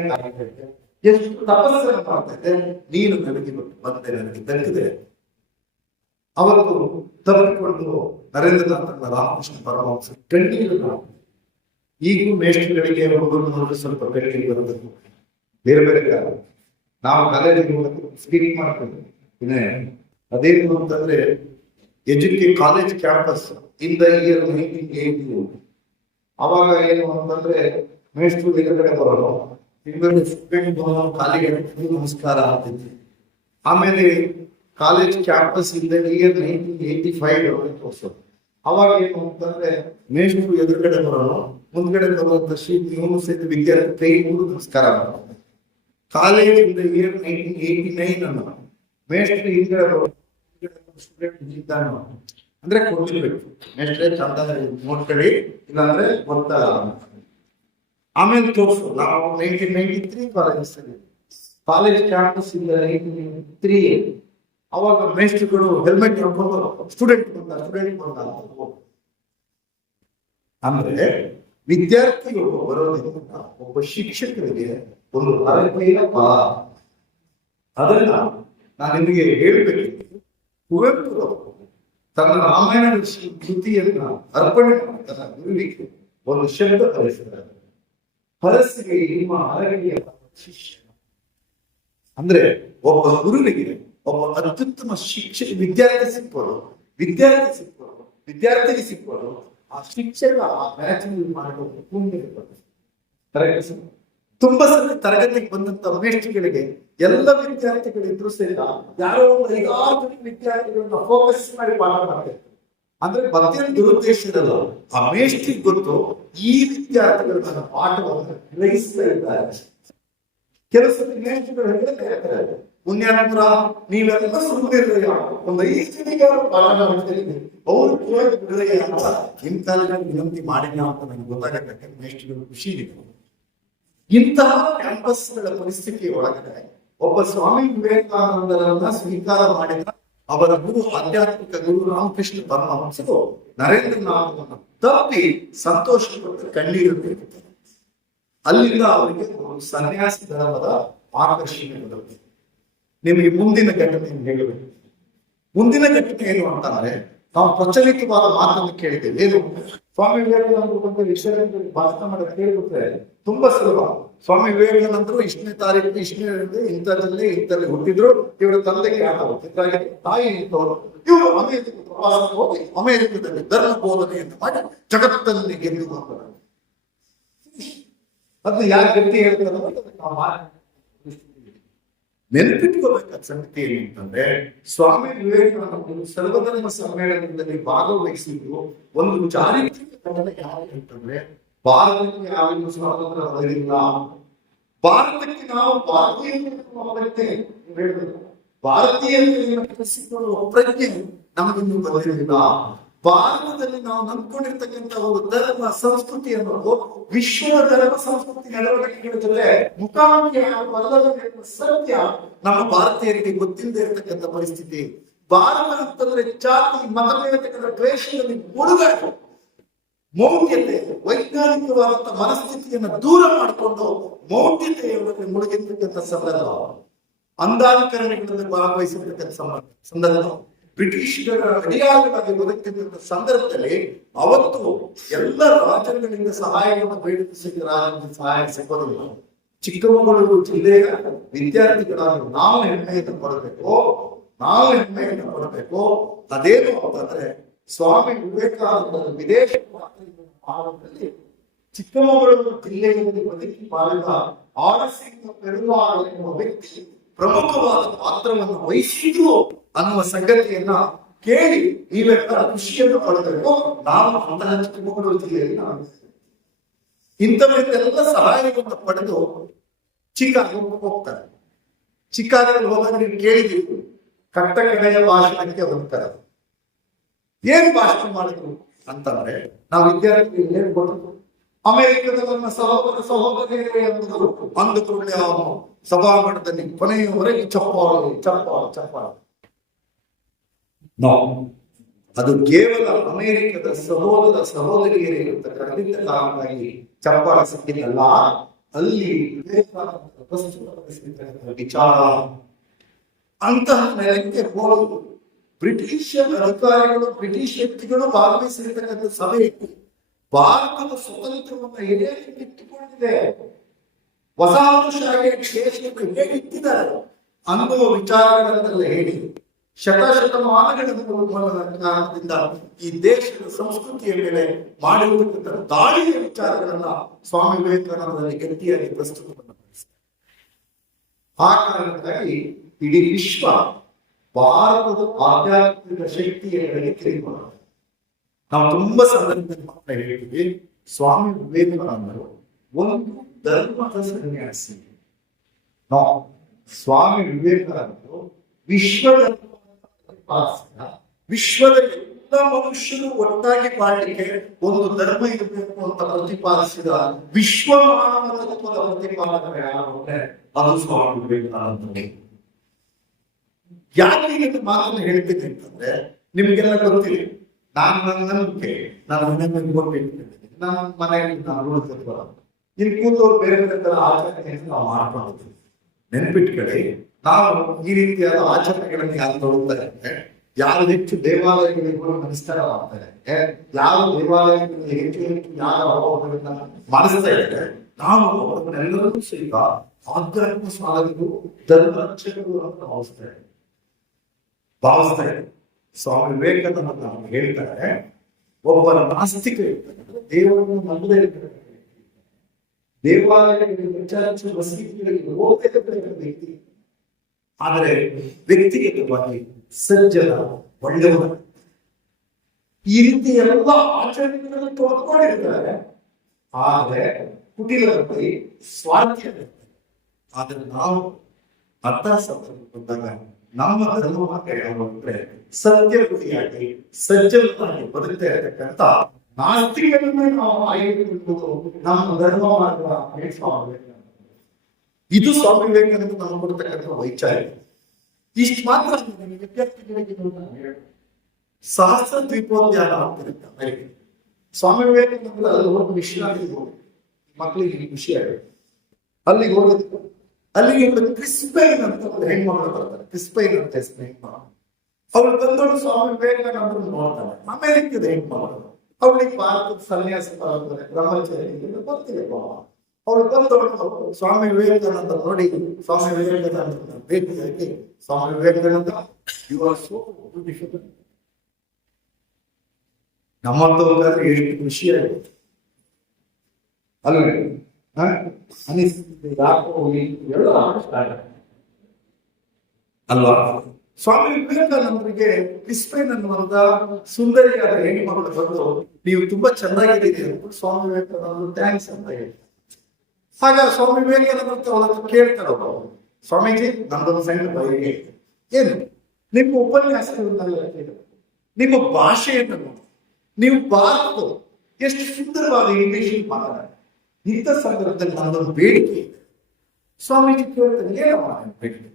ಎಷ್ಟು ತಪಸ್ಸನ್ನು ಮಾಡ್ತಾ ನೀನು ನನಗೆ ಬಂದೆ, ನನಗೆ ದಕ್ಕಿದೆ. ಅವತ್ತು ತಪ್ಪಿಕೊಂಡು ನರೇಂದ್ರನಾಥ ರಾಮಕೃಷ್ಣ ಪರಮಹಂಸ ಕಣ್ಣೀರು. ಈಗೂ ಮೇಷ್ಟ್ರುಗಳಿಗೆ ಹುಡುಗರು ಸ್ವಲ್ಪ ಕಣ್ಣೀರು ಬರಬೇಕು, ಬೇರೆ ಬೇರೆ ಕಾರಣ. ನಾವು ಕಾಲೇಜಿಗೆ ಸ್ಪೀಕ್ ಮಾಡ್ತೀವಿ. ಇನ್ನೇ ಅದೇನು ಅಂತಂದ್ರೆ college campus in the year 1980. ಅವಾಗ ಏನು ಅಂತಂದ್ರೆ ಮೇಷ್ಟ್ರು ಎದುರುಗಡೆ ಬರೋದು, ಕಾಲಿಗೆ ನಮಸ್ಕಾರ ಆಗ್ತಿತ್ತು. ಆಮೇಲೆ college campus in the year 1985 ತೋರಿಸೋದು. ಅವಾಗ ಏನು ಅಂತಂದ್ರೆ ಮೇಷ್ಟ್ರು ಎದುರುಗಡೆ ಬರೋದು, ಮುಂದ್ಗಡೆ ಬರುವಂತ ಇವನು ಸಹಿತ ವಿದ್ಯಾರ್ಥಿ ಕೈ ಮುಗಿದು ನಮಸ್ಕಾರ ಮಾಡೋದು. ಕಾಲೇಜ್ ಇನ್ ದ ಇಯರ್ 1989 ಅನ್ನು ಮೇಷ್ಟ್ರು ಹಿಂದ್ಗಡೆ ಸ್ಟೂಡೆಂಟ್ ಅಂದ್ರೆ ಕೊಡ್ಲಿರ್ಬೇಕು, ಮೇಷ್ಟ್ರೆ ಚಂದ ನೋಡ್ಕೊಳ್ಳಿ, ಇಲ್ಲಾಂದ್ರೆ ಗೊತ್ತಲ್ಲ. ಆಮೇಲೆ ತೋರಿಸು, ನಾವು 1993 ಕಾಲೇಜ್ ಕ್ಯಾಂಪಸ್ ಇಂದ 1993 ಅವಾಗ ಮೇಷ್ಟ್ರುಗಳು ಹೆಲ್ಮೆಟ್ ಹಾಕೊಂಡು ಸ್ಟೂಡೆಂಟ್ ಬಂದ ಅಂದ್ರೆ ವಿದ್ಯಾರ್ಥಿಗಳು ಬರೋದ್ರಿಂದ ಒಬ್ಬ ಶಿಕ್ಷಕರಿಗೆ ಒಂದು ಅರ್ಹತೆಯ ಫಲ. ಅದನ್ನ ನಾನು ನಿಮಗೆ ಹೇಳ್ಬೇಕಿತ್ತು. ಕುವೆಂಪು ತನ್ನ ರಾಮಾಯಣದ ಕೃತಿಯನ್ನ ಅರ್ಪಣೆ ತನ್ನ ಗುರುವಿಗೆ ಒಂದು ಶಬ್ದ ಕಲಿಸಿದ್ದಾರೆ, ಹರಸಿಗೆ ನಿಮ್ಮ ಅರಗಿಯ ಶಿಷ್ಯ. ಅಂದ್ರೆ ಒಬ್ಬ ಗುರುವಿಗೆ ಒಬ್ಬ ಅತ್ಯುತ್ತಮ ವಿದ್ಯಾರ್ಥಿಗೆ ಸಿಕ್ಕೋದು ಆ ಶಿಕ್ಷಕ ಆ ಮ್ಯಾಚಿಂಗ್ ಮಾಡೋ ಪುಣ್ಯ ಇರ್ತದೆ. ತುಂಬಾ ಸಲ ತರಗತಿಗೆ ಬಂದಂತ ಮೇಷ್ಟ್ರುಗಳಿಗೆ ಎಲ್ಲ ವಿದ್ಯಾರ್ಥಿಗಳಿದ್ರು ಸಹಿತ ಯಾರೋ ಒಂದು 5-6 ವಿದ್ಯಾರ್ಥಿಗಳನ್ನ ಫೋಕಸ್ ಮಾಡಿ ಪಾಠ ಮಾಡ್ತಾರೆ. ಅಂದ್ರೆ ಭಕ್ತಿಯ ದುರುದ್ದೇಶ ಇರಲ್ಲ, ಆ ಮೇಷ್ಟ್ರಿಗೆ ಗೊತ್ತು ಈ ವಿದ್ಯಾರ್ಥಿಗಳು ನನ್ನ ಪಾಠವನ್ನು ಗ್ರಹಿಸ್ತಾ ಇದ್ದಾರೆ. ಕೆಲವು ಸತಿ ಮೇಷ್ಟ್ರುಗಳು ಹೇಳ್ತಾರೆ, ಪುಣ್ಯಾತ್ಮರ ನೀವೆಲ್ಲ ಸುಮ್ಮನಿರಯ್ಯ, ಒಂದು 5 ಜನಿಗಾರು ಪಾಠ ಮಾಡ್ತೀರಿ, ಅವರು ಬಿಡಯ್ಯ ಅಂತ ನಿಮ್ ಕಾಲದಲ್ಲಿ ವಿನಂತಿ ಮಾಡಿಲ್ಲ ಅಂತ ನನಗೆ ಗೊತ್ತಾಗಕ್ಕೆ ಮೇಷ್ಟ್ರುಗಳು ಖುಷಿ ಇದೆ. ಇಂತಹ ಕ್ಯಾಂಪಸ್ಗಳ ಪರಿಸ್ಥಿತಿಯ ಒಳಗಡೆ ಒಬ್ಬ ಸ್ವಾಮಿ ವಿವೇಕಾನಂದರನ್ನ ಸ್ವೀಕಾರ ಮಾಡಿದ ಅವರ ಗುರು, ಆಧ್ಯಾತ್ಮಿಕ ಗುರು ರಾಮಕೃಷ್ಣ ಪರಮಹಂಸರು ನರೇಂದ್ರನಾಥವನ್ನು ತಪ್ಪಿ ಸಂತೋಷಪಟ್ಟು ಕಣ್ಣೀರು ಬಿಡುತ್ತಾರೆ. ಅಲ್ಲಿಂದ ಅವರಿಗೆ ಒಂದು ಸನ್ಯಾಸಿ ಧರ್ಮದ ಆಕರ್ಷಣೆ ಬರುತ್ತೆ. ನಿಮಗೆ ಮುಂದಿನ ಘಟನೆಯನ್ನು ಹೇಳಬೇಕು. ಮುಂದಿನ ಘಟನೆ ಏನು ಅಂತಂದ್ರೆ, ನಾವು ಪ್ರಚಲಿತವಾದ ಮಾತನ್ನು ಕೇಳಿದ್ದೇವೆ. ಏನು ಸ್ವಾಮಿ ವಿವೇಕಾನಂದರು ಬಂದ ವಿಷಯದಲ್ಲಿ ಭಾಷಣ ಮಾಡೋದು ಕೇಳಿಬಿಟ್ರೆ ತುಂಬಾ ಸುಲಭ. ಸ್ವಾಮಿ ವಿವೇಕಾನಂದರು 1ನೇ ತಾರೀಕು 1ನೇ ಇಂಥಲ್ಲಿ ಹುಟ್ಟಿದ್ರು, ಇವರ ತಂದೆಗೆ ತಾಯಿ ಇಂಥವ್ರು, ಇವರು ಅಮೆರಿಕ ಪ್ರವಾಸಕ್ಕೆ ಹೋಗಿ ಅಮೆರಿಕದಲ್ಲಿ ಧರ್ಮ ಬೋಧನೆಯನ್ನು ಮಾಡಿ ಜಗತ್ತಲ್ಲಿ ಗೆದ್ದು. ಅದನ್ನ ಯಾರು ಗಟ್ಟಿ ಹೇಳ್ತಾರೋ ನೆನಪಿಟ್ಕೋಬೇಕಾದ ಸಂಗತಿ ಏನಂತಂದ್ರೆ ಸ್ವಾಮಿ ವಿವೇಕಾನಂದರು ಸರ್ವಧರ್ಮ ಸಮ್ಮೇಳನದಲ್ಲಿ ಭಾಗವಹಿಸಿದ್ರು ಒಂದು ಚಾರಿತ್ರಿಕ ಘಟನೆ ಯಾರು ಅಂತಂದ್ರೆ ಭಾರತಕ್ಕೆ ಯಾರಿಗೂ ಸ್ವಾತಂತ್ರ್ಯ ಬರಲಿಲ್ಲ. ಭಾರತಕ್ಕೆ ನಾವು ಭಾರತೀಯ ಪ್ರಜ್ಞೆ ನಮಗಿನ್ನೂ ಬರಲಿಲ್ಲ. ಭಾರತದಲ್ಲಿ ನಾವು ನಂಬ್ಕೊಂಡಿರ್ತಕ್ಕಂಥ ಒಂದು ಧರ್ಮ ಸಂಸ್ಕೃತಿ ಅನ್ನೋದು ವಿಶ್ವ ಧರ್ಮ ಸಂಸ್ಕೃತಿ ನಡವಳಿಕೆಗಳ ಜೊತೆ ಮುಖಾಮುಖಿ ಸತ್ಯ ನಮ್ಮ ಭಾರತೀಯರಿಗೆ ಗೊತ್ತಿಲ್ಲದೆ ಇರತಕ್ಕಂಥ ಪರಿಸ್ಥಿತಿ. ಭಾರತ ಅಂತಂದ್ರೆ ಜಾತಿ ಮತಭೇದಗಳ ದ್ವೇಷದಲ್ಲಿ ಮುಳುಗಾಡು ಮೌಢ್ಯತೆ ವೈಜ್ಞಾನಿಕವಾದಂತಹ ಮನಸ್ಥಿತಿಯನ್ನು ದೂರ ಮಾಡಿಕೊಂಡು ಮೌಢ್ಯತೆಯೊಳಗೆ ಮುಳುಗಿರ್ತಕ್ಕಂಥ ಸಂದರ್ಭ, ಅಂಧಾನುಕರಣೆಗಳಲ್ಲಿ ಭಾಗವಹಿಸಿರ್ತಕ್ಕಂಥ ಸಂದರ್ಭ, ಬ್ರಿಟಿಷರ ಅಡಿಯಾಳಾಗಿ ಬದುಕಿದ್ದಂಥ ಸಂದರ್ಭದಲ್ಲಿ ಅವತ್ತು ಎಲ್ಲ ರಾಜ್ಯಗಳಿಂದ ಸಹಾಯವನ್ನು ಬೇಡಿಸಿದ ರಾಜ್ಯದಿಂದ ಸಹಾಯ ಸಿಗೋದಿಲ್ಲ. ಚಿಕ್ಕಮಗಳೂರು ಜಿಲ್ಲೆಯ ವಿದ್ಯಾರ್ಥಿಗಳಾಗಿ ನಾವು ಹೆಮ್ಮೆಯನ್ನು ಪಡಬೇಕು. ಅದೇನು ಅಂತಂದ್ರೆ ಸ್ವಾಮಿ ವಿವೇಕಾನಂದರ ವಿದೇಶ ಭಾರತದಲ್ಲಿ ಚಿಕ್ಕಮಗಳೂರು ಜಿಲ್ಲೆಯಲ್ಲಿ ಬದುಕಿ ಬಾಳಿದ ಆರ್ಸಿಂಗ್ ಪೆರುಮಾಳ್ ಎನ್ನುವ ವ್ಯಕ್ತಿ ಪ್ರಮುಖವಾದ ಪಾತ್ರವನ್ನು ವಹಿಸಿದ್ರು ಅನ್ನುವ ಸಂಗತಿಯನ್ನ ಕೇಳಿ ನೀವೆಲ್ಲ ಖುಷಿಯನ್ನು ಪಡೆದಬೇಕು. ನಾವು ಅಂತಹ ಚಿಕ್ಕಮಗಳೂರು ಜಿಲ್ಲೆಯಲ್ಲಿ ಇಂಥವರಿಗೆಲ್ಲ ಸಹಾಯವನ್ನು ಪಡೆದು ಚಿಕಾಗೋಗೆ ಹೋಗ್ತಾರೆ. ಚಿಕಾಗೋದಲ್ಲಿ ಹೋದಾಗ ನೀವು ಕೇಳಿದೀವಿ ಕಟ್ಟ ಕಡೆಯ ಭಾಷಣಕ್ಕೆ ಹೋಗ್ತಾರೆ. ಏನ್ ಭಾಷಣ ಮಾಡಿದ್ರು ಅಂತಂದ್ರೆ ನಾವು ವಿದ್ಯಾರ್ಥಿಗಳು ಹೇಳ್ಕೊಟ್ಟು ಅಮೆರಿಕದ ನನ್ನ ಸಹೋದರಿಯರೇ ಅಂದ ಕೂಡಲೇ ಅವನು ಸಭಾಂಗಣದಲ್ಲಿ ಕೊನೆಯವರೆಗೆ ಚಪ್ಪಾಳೆ. ಅದು ಕೇವಲ ಅಮೆರಿಕದ ಸಹೋದರಿಯರೇ ಅಂತ ಕರೆದಿದ್ದ ಕಾರಣವಾಗಿ ಚಪ್ಪಾಳೆ ಸಿಕ್ಕಿದ್ದಲ್ಲ, ಅಲ್ಲಿ ವಿಚಾರ ಅಂತಹ ನೆಲಕ್ಕೆ ಹೋಗುವುದು. ಬ್ರಿಟಿಷ್ ಅಧಿಕಾರಿಗಳು ಬ್ರಿಟಿಷ್ ವ್ಯಕ್ತಿಗಳು ಭಾಗವಹಿಸಿರ್ತಕ್ಕಂಥ ಸಭೆ ಭಾರತದ ಸ್ವತಂತ್ರವನ್ನು ಹೇಗೆ ಇಟ್ಟುಕೊಂಡಿದೆ, ವಸಾಹತುಶಾಹಿಯ ಕ್ಷೇತ್ರಕ್ಕೆ ಹೇಗೆ ಇಟ್ಟಿದ್ದಾರೆ ಅನ್ನುವ ವಿಚಾರಗಳನ್ನೆಲ್ಲ ಹೇಳಿ ಶತಮಾನಗಳ ಕಾರಣದಿಂದ ಈ ದೇಶದ ಸಂಸ್ಕೃತಿಯ ಮೇಲೆ ಮಾಡಿರುವಂತಹ ದಾಳಿಯ ವಿಚಾರಗಳನ್ನ ಸ್ವಾಮಿ ವಿವೇಕಾನಂದರಲ್ಲಿ ಗಟ್ಟಿಯಾಗಿ ಪ್ರಸ್ತುತಪಡಿಸಿದ್ದಾರೆ. ಆ ಕಾರಣಕ್ಕಾಗಿ ಇಡೀ ವಿಶ್ವ ಭಾರತದ ಆಧ್ಯಾತ್ಮಿಕ ಶಕ್ತಿಯ ಕಡೆಗೆ ತಿರುಗಿ ನಾವು ತುಂಬಾ ಸಂದರ್ಭದಲ್ಲಿ ಮಾತ್ರ ಹೇಳಿದ್ವಿ. ಸ್ವಾಮಿ ವಿವೇಕಾನಂದರು ಒಂದು ಧರ್ಮದ ಸನ್ಯಾಸಿ. ಸ್ವಾಮಿ ವಿವೇಕಾನಂದರು ವಿಶ್ವದ ಎಲ್ಲ ಮನುಷ್ಯರು ಒಟ್ಟಾಗಿ ಮಾಡಲಿಕ್ಕೆ ಒಂದು ಧರ್ಮ ಇರಬೇಕು ಅಂತ ಪ್ರತಿಪಾದಿಸಿದ ವಿಶ್ವ ಮಾನವ ತತ್ವದ ಪ್ರತಿಪಾದನೆ ಯಾರು ಅಂದ್ರೆ ಅದು ಸ್ವಾಮಿ ವಿವೇಕಾನಂದರು. ಯಾಕೆ ಈ ಮಾತನ್ನು ಹೇಳ್ತೀನಿ ಅಂತಂದ್ರೆ ನಿಮ್ಗೆಲ್ಲ ಗೊತ್ತಿದೆ, ನಾನು ನನ್ನ ನಂಬಿಕೆ ನಾನು ನನ್ನ ಮನೆಯಲ್ಲಿ ನಾನು ಉಳಿದ ಇಲ್ಲಿ ಕೂತವ್ರು ಬೇರೆ ಬೇರೆ ತರ ಆಚರಣೆಯನ್ನು ನಾವು ಮಾಡ್ಕೊಂಡಿದ್ದೀವಿ. ನೆನ್ಪಿಟ್ಕೊಳ್ಳಿ, ನಾವು ಈ ರೀತಿಯಾದ ಆಚರಣೆಗಳನ್ನು ಯಾರು ನೋಡ್ತಾ ಇದ್ದಾರೆ, ಯಾರು ಹೆಚ್ಚು ದೇವಾಲಯಗಳಿಗೆ ನಮಸ್ಕಾರ ಮಾಡ್ತಾರೆ, ಯಾರು ದೇವಾಲಯಗಳಲ್ಲಿ ಹೆಚ್ಚು ಯಾರು ಅಭಾವಗಳನ್ನ ಮಾಡಿಸ್ತಾ ಇದ್ದಾರೆ, ನಾವು ಅವರನ್ನೆಲ್ಲರೂ ಸಹಿತ ಆಧ್ಯಾತ್ಮ ಸಾಧಕರು ಧರ್ಮರಕ್ಷಕರು ಅಂತ ಭಾವಿಸ್ತಾ ಇದ್ದಾರೆ. ಸ್ವಾಮಿ ವಿವೇಕಾನಂದ ಹೇಳ್ತಾರೆ, ಒಬ್ಬ ನಾಸ್ತಿಕ ಇರ್ತಾರೆ, ದೇವರನ್ನು ನಂಬದೇ ಇರ್ತಾರೆ, ದೇವಾಲಯಗಳಿಗೆ ಚರ್ಚ್ ಮಸೀದಿಗಳಿಗೆ ಹೋಗಬೇಕಾದ ವ್ಯಕ್ತಿ, ಆದರೆ ವ್ಯಕ್ತಿಗತವಾಗಿ ಸಜ್ಜನ ಒಳ್ಳೆಯವ. ಈ ರೀತಿ ಎಲ್ಲ ಆಚರಣೆಗಳನ್ನು ತೋರ್ಕೊಂಡಿರ್ತಾರೆ, ಆದ್ರೆ ಕುಟಿಲರಲ್ಲಿ ಸ್ವಾರ್ಥ. ಆದ್ರೆ ನಾವು ಅರ್ಥ ಸಂದರ್ಭ ಬಂದಾಗ ನಮ್ಮ ಧರ್ಮಕ್ಕೆ ಯಾವ ಅಂದ್ರೆ ಸತ್ಯಗುಡಿಯಾಗಿ ಸಜ್ಜನಾಗಿ ಬದುಕ್ತಾ ಇರತಕ್ಕಂಥ ನಾಸ್ತಿಕರನ್ನ ನಾವು ಆಯ್ದುಕೊಂಡು ನಮ್ಮ ಧರ್ಮ ಇದು ಸ್ವಾಮಿ ವಿವೇಕಾನಂದ ನಾವು ಕೊಡ್ತಕ್ಕಂಥ ವೈಚಾರಿಕ. ಇಷ್ಟು ಮಾತ್ರ ವಿದ್ಯಾರ್ಥಿಗಳಿಗೆ ಸಹಸ್ರ ದ್ವೀಪೋದ್ಯಾನ ಆಗ್ತಿರುತ್ತೆ ಅಮೆರಿಕ. ಸ್ವಾಮಿ ವಿವೇಕಾನಂದ ಅಲ್ಲಿ ಹೋಗಿ ವಿಶ್ರಾಂತಿ ಹೋಗಿ ಮಕ್ಕಳಿಗೆ ಖುಷಿ ಆಗುತ್ತೆ. ಅಲ್ಲಿಗೆ ಹೋಗೋದು, ಅಲ್ಲಿಗೆ ಕ್ರಿಸ್ಪೈನ್ ಅಂತ ಒಂದು ಹೆಣ್ಮಗಳು ಬರ್ತಾರೆ, ಕ್ರಿಸ್ಪೈನ್ ಅಂತ ಹೆಸರು ಹೆಣ್ಮಗಳು. ಅವಳು ಬಂದವಳು ಸ್ವಾಮಿ ವಿವೇಕಾನಂದ ನೋಡ್ತಾಳೆ, ಅಮೆರಿಕದ ಹೆಣ್ಮಗಳು. ಅವಳಿಗೆ ಭಾರತದ ಸನ್ಯಾಸ ಬ್ರಹ್ಮಚಾರಿ ಗೊತ್ತಿಲ್ಲ. ಅವಳು ಬಂದವಳು ಸ್ವಾಮಿ ವಿವೇಕಾನಂದ ನೋಡಿ ಸ್ವಾಮಿ ವಿವೇಕಾನಂದ ಭೇಟಿಯಾಗಿ, Swami Vivekananda you are so beautiful. ನಮ್ಮಂತವ್ರಿಗೆ ಎಷ್ಟು ಖುಷಿಯಾಗುತ್ತೆ ಅಲ್ವೇ? ಅನಿಸ್ತದೆ ಯಾಕೋ ಎಲ್ಲ ಅಲ್ವಾ? ಸ್ವಾಮಿ ವಿವೇಕಾನಂದರಿಗೆ ಕ್ರಿಸ್ಪೈನ್ ಅನ್ನುವಂತ ಸುಂದರಿಯಾದ ಹೆಣ್ಣುಮಗಳು ಬಂದು ನೀವು ತುಂಬಾ ಚೆನ್ನಾಗಿದ್ದೀರಿ ಅಂತ ಸ್ವಾಮಿ ವಿವೇಕಾನಂದ ಥ್ಯಾಂಕ್ಸ್ ಅಂತ ಹೇಳಿ. ಆಗ ಸ್ವಾಮಿ ವಿವೇಕಾನಂದ ಅವಳನ್ನು ಕೇಳ್ತಾರೆ ಅವರು, ಸ್ವಾಮೀಜಿ ನಮ್ದೊಂದು ಸಣ್ಣ ಬಯಕೆ, ಏನು ನಿಮ್ಮ ಉಪನ್ಯಾಸಗಳನ್ನೆಲ್ಲ ನಿಮ್ಮ ಭಾಷೆಯನ್ನು ನೋಡಿ, ನೀವು ಭಾರತ ಎಷ್ಟು ಸುಂದರವಾದ ಇಂಗ್ಲಿಷ್ ಮಾತನಾಡಿ, ಇಂಥ ಸಂದರ್ಭದಲ್ಲಿ ನನ್ನೊಂದು ಬೇಡಿಕೆ ಇದೆ. ಸ್ವಾಮೀಜಿ ಕೇಳ್ತಾರೆ, ಏನಮ್ಮ ಬೇಡಿಕೆ?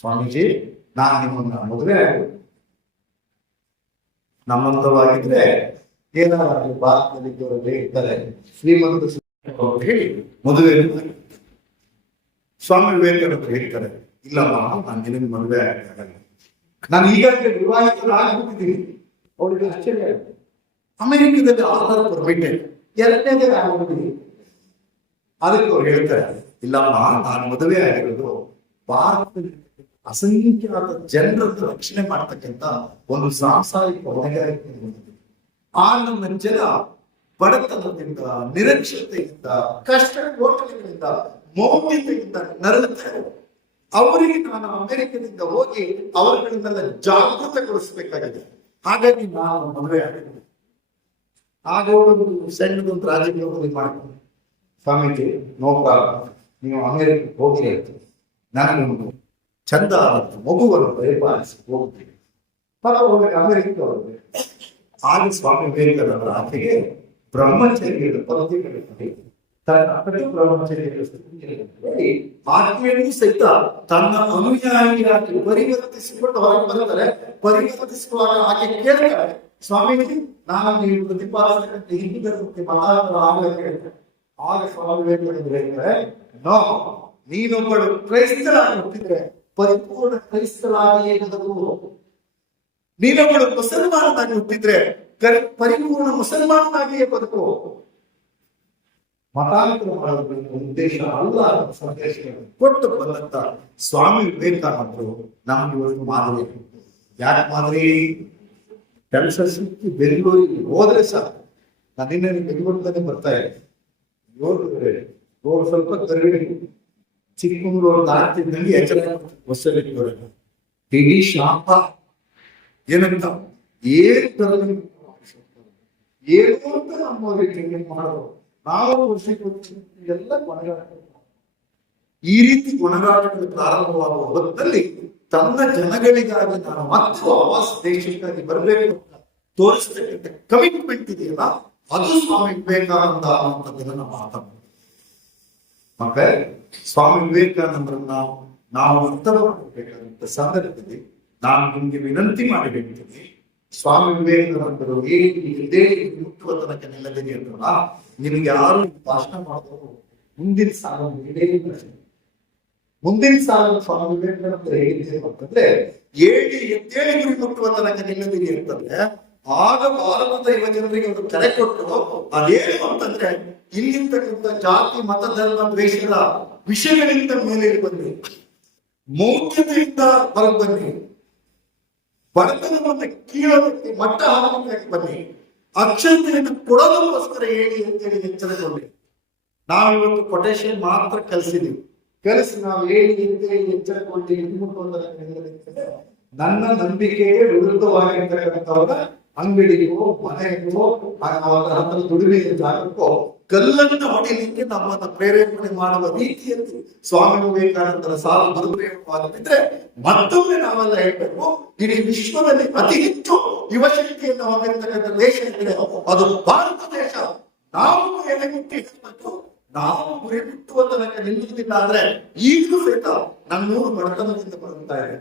ಸ್ವಾಮೀಜಿ ನಾನು ನಿಮ್ಮನ್ನ ಮದುವೆ ಆಗೋದು, ನಮ್ಮಂತವಾಗಿದ್ರೆ ಏನಾದ್ರು ಭಾರತದಲ್ಲಿ ಇದ್ದಾರೆ ಶ್ರೀಮಂತ ಹೇಳಿ ಮದುವೆ. ಸ್ವಾಮಿ ವಿವೇಕಾನಂದರು ಹೇಳ್ತಾರೆ, ಇಲ್ಲಮ್ಮ ನಾನು ನಿನಗೆ ಮದುವೆ ಆಗಲ್ಲ, ನಾನು ಈಗಾಗಲೇ ವಿವಾಹಿತರಾಗ್ಬಿಟ್ಟಿದ್ದೀನಿ. ಅವಳಿಗೆ ಆಶ್ಚರ್ಯ ಆಗುತ್ತೆ. ಅಮೆರಿಕದಲ್ಲಿ ಆಧಾರ ಪರ್ಮಿಟೆಡ್, ಎರಡನೇದೇ ಆಗ್ಬಿಟ್ಟಿದ್ದೀನಿ. ಅದಕ್ಕೆ ಅವ್ರು ಹೇಳ್ತಾರೆ, ಇಲ್ಲಮ್ಮ ನಾನು ಮದುವೆ ಆಗಿರೋದು ಭಾರತದಲ್ಲಿ ಅಸಂಖ್ಯಾತ ಜನರನ್ನು ರಕ್ಷಣೆ ಮಾಡ್ತಕ್ಕಂಥ ಒಂದು ಸಾಂಸಾರಿಕ ಹೊಣೆಗಾರಿಕೆ. ಆ ನಮ್ಮ ಜನ ಬಡತನದಿಂದ, ನಿರಕ್ಷತೆಯಿಂದ, ಕಷ್ಟ ಕೋಟಲೆಗಳಿಂದ, ಮೌಢ್ಯತೆಯಿಂದ ನರಳುತ್ತಾರೆ. ಅವರಿಗೆ ನಾನು ಅಮೆರಿಕದಿಂದ ಹೋಗಿ ಅವರುಗಳನ್ನೆಲ್ಲ ಜಾಗೃತಗೊಳಿಸಬೇಕಾಗಿದೆ. ಹಾಗಾಗಿ ನಾನು ಮದುವೆ ಆಗಿದ್ದೀನಿ. ಆಗ ಒಂದು ಸಣ್ಣದೊಂದು ರಾಜಕೀಯ ಮಾಡ್ತೀನಿ, ಸ್ವಾಮೀಜಿ ನೋಕ ನೀವು ಅಮೆರಿಕಕ್ಕೆ ಹೋಗಿ ಹೇಳ್ತೀವಿ, ನನಗೊಂದು ಚಂದ ಮಗುವನ್ನು ಪರಿಪಾಲಿಸಿ ಹೋಗ್ತೀವಿ. ಅಮೆರಿಕ ಹೋಗಿ ಆಗ ಸ್ವಾಮಿ ವಿವೇಕಾನಂದರ ಆಕೆಗೆ ಬ್ರಹ್ಮಚರ್ಯದ ಪದ್ಧತಿಗಳಲ್ಲಿ ಆಕೆಯನ್ನು ಸಹಿತ ತನ್ನ ಅನುಯಾಯಿಯಾಗಿ ಪರಿವರ್ತಿಸಿಕೊಂಡು ಹೊರಗೆ ಬರ್ತಾರೆ. ಪರಿವರ್ತಿಸುವಾಗ ಆಕೆ ಕೇಳ್ತಾರೆ, ಸ್ವಾಮೀಜಿ ನಾನು ನೀವು ಪ್ರತಿಪಾದಿಸತಕ್ಕಂಥ ಹಿಂದೂ ಧರ್ಮಕ್ಕೆ ಮತಾಂತರ ಆಗಲಿಕ್ಕೆ ಹೇಳ್ತಾರೆ. ಆಗ ಸ್ವಾಮಿ ವಿವೇಕಾನಂದರು ಹೇಳ್ತಾರೆ, ನೋ, ನೀನೊಬ್ಬಳು ಕ್ರೈಸ್ತರಾಗಿ ಹುಟ್ಟಿದ್ರೆ ಪರಿಪೂರ್ಣ ಕ್ರೈಸ್ತರಾಗಿಯೇ ಬದುಕು. ನೀನೊಬ್ಬಳು ಮುಸಲ್ಮಾನನಾಗಿ ಹುಟ್ಟಿದ್ರೆ ಪರಿಪೂರ್ಣ ಮುಸಲ್ಮಾನನಾಗಿಯೇ ಬದುಕು. ಮತಾಂತರ ಮಾಡೋದ್ರ ಉದ್ದೇಶ ಅಲ್ಲ, ಸಂದೇಶ ಕೊಟ್ಟು ಬಂದಂತ ಸ್ವಾಮಿ ವಿವೇಕಾನಂದರು ನಮ್ಗೆ ಇವತ್ತು ಮಾದರಿ. ಯಾಕೆ ಮಾದರಿ? ಕೆಲಸ ಸಿಕ್ಕಿ ಬೆಂಗಳೂರಿಗೆ ಹೋದ್ರೆ ಸಾಕು. ನಾನು ನಿನ್ನೆ ಬೆಂಗಳೂರಿನಲ್ಲಿ ಬರ್ತಾ ಇದ್ದೆ, ರೋಡ್ ಸ್ವಲ್ಪ ಕರಡಿ, ಚಿಕ್ಕಮಗಳೂರು ದಾಟಿದ್ದಂಗೆ ಎಚ್ಚರ ಬಸ್ಸಲ್ಲಿ ಇಡೀ ಶಾಪ ಏನಂತ ಏನು ಏನು ಅಂತ ನಮ್ಮವರಿಗೆ ಮಾಡೋದು. ನಾವು ಎಲ್ಲ ಕೊನೆಗಾಟ. ಈ ರೀತಿ ಕೊನೆಗಾಟಗಳು ಪ್ರಾರಂಭವಾಗುವ ಹೊತ್ತಲ್ಲಿ ತನ್ನ ಜನಗಳಿಗಾಗಿ ನಾನು ಮತ್ತೆ ವಾಪಸ್ ದೇಶಕ್ಕಾಗಿ ಬರಬೇಕು ತೋರಿಸ್ತಕ್ಕಂಥ ಕಮಿಟ್ಮೆಂಟ್ ಇದೆಯಲ್ಲ, ಅದು ಸ್ವಾಮಿ ವಿವೇಕಾನಂದ ಅನ್ನುವಂಥದ್ದನ್ನ ಮಾತಾಡೋದು. ಮತ್ತೆ ಸ್ವಾಮಿ ವಿವೇಕಾನಂದರನ್ನ ನಾವು ಅರ್ಥ ಮಾಡಬೇಕಾದಂತ ಸಂದರ್ಭದಲ್ಲಿ ನಾನು ನಿಮ್ಗೆ ವಿನಂತಿ ಮಾಡಿ ಹೇಳ್ತೀನಿ, ಸ್ವಾಮಿ ವಿವೇಕಾನಂದರು ಇದೇ ಮುಟ್ಟುವ ತನಕ ನಿಲ್ಲದೇನೆ ಅಂದ್ರಲ್ಲ, ನಿಮ್ಗೆ ಯಾರು ಭಾಷಣ ಮಾಡಿದವರು ಮುಂದಿನ ಸಾಲ ಸ್ವಾಮಿ ವಿವೇಕಾನಂದರು ಹೇಳಿದ್ದೇನೆ ಅಂತಂದ್ರೆ, ಎದ್ದೇಳಿ ಗುರಿ ಮುಟ್ಟುವ ತನಕ ನಿಲ್ಲದಿರಿ ಅಂತಂದ್ರೆ, ಆಗ ಭಾರತದ ಯುವ ಜನರಿಗೆ ಒಂದು ಕರೆ ಕೊಟ್ಟು ಅದೇನು ಅಂತಂದ್ರೆ, ಇಲ್ಲಿರ್ತಕ್ಕಂಥ ಜಾತಿ ಮತ ಧರ್ಮ ದ್ವೇಷಗಳ ವಿಷಯಗಳಿಂದ ಮೇಲೆ ಬನ್ನಿ, ಮೌಢ್ಯತೆಯಿಂದ ಹೊರಗೆ ಬನ್ನಿ, ಬಡತನವನ್ನು ಕೀಳೋದಕ್ಕೆ ಮಟ್ಟ ಹಾಕಲಿಕ್ಕೆ ಬನ್ನಿ, ಅಕ್ಷತೆಯನ್ನು ಕೊಡೋದಕ್ಕೋಸ್ಕರ ಹೇಳಿ ಅಂತೇಳಿ ಎಚ್ಚರಗೊಂಡು ನಾವಿವತ್ತು ಕೊಟೇಶನ್ ಮಾತ್ರ ಕಲಿಸಿದೀವಿ. ಕಲಿಸಿ ನಾವು ಹೇಳಿ ಅಂತೇಳಿ ಎಚ್ಚರಗೊಂಡು ನನ್ನ ನಂಬಿಕೆಗೆ ವಿರುದ್ಧವಾಗಿರ್ತಕ್ಕಂಥವರ ಅಂಗಡಿಗೋ ಮನೆಗೋ ಹತ್ರ ದುಡಿಮೆ ಜಾಗಕ್ಕೋ ಕಲ್ಲನ್ನು ಹೊಡಿಲಿಕ್ಕೆ ನಮ್ಮನ್ನ ಪ್ರೇರೇಪಣೆ ಮಾಡುವ ರೀತಿಯಲ್ಲಿ ಸ್ವಾಮಿ ವಿವೇಕಾನಂದರ ಸಾಲು ದುರುಪಯೋಗವಾಗುತ್ತಿದ್ರೆ ಮತ್ತೊಮ್ಮೆ ನಾವೆಲ್ಲ ಹೇಳ್ಬೇಕು, ಇಡೀ ವಿಶ್ವದಲ್ಲಿ ಅತಿ ಹೆಚ್ಚು ಯುವಶಕ್ತಿಯನ್ನು ಹೊಂದಿರತಕ್ಕಂಥ ದೇಶ ಇದೆ ಅದು ಭಾರತ ದೇಶ. ನಾವು ಎಲೆಗುಟ್ಟಿ ಮತ್ತು ನಾವು ಗುರಿ ಮುಟ್ಟುವ ತನಕ ನಿಲ್ಲುವುದಿಲ್ಲ ಆದ್ರೆ ಈಗಲೂ ಸಹಿತ ನನ್ನೂರು ಬಡತನದಿಂದ ಬರುತ್ತಾ ಇದೆ,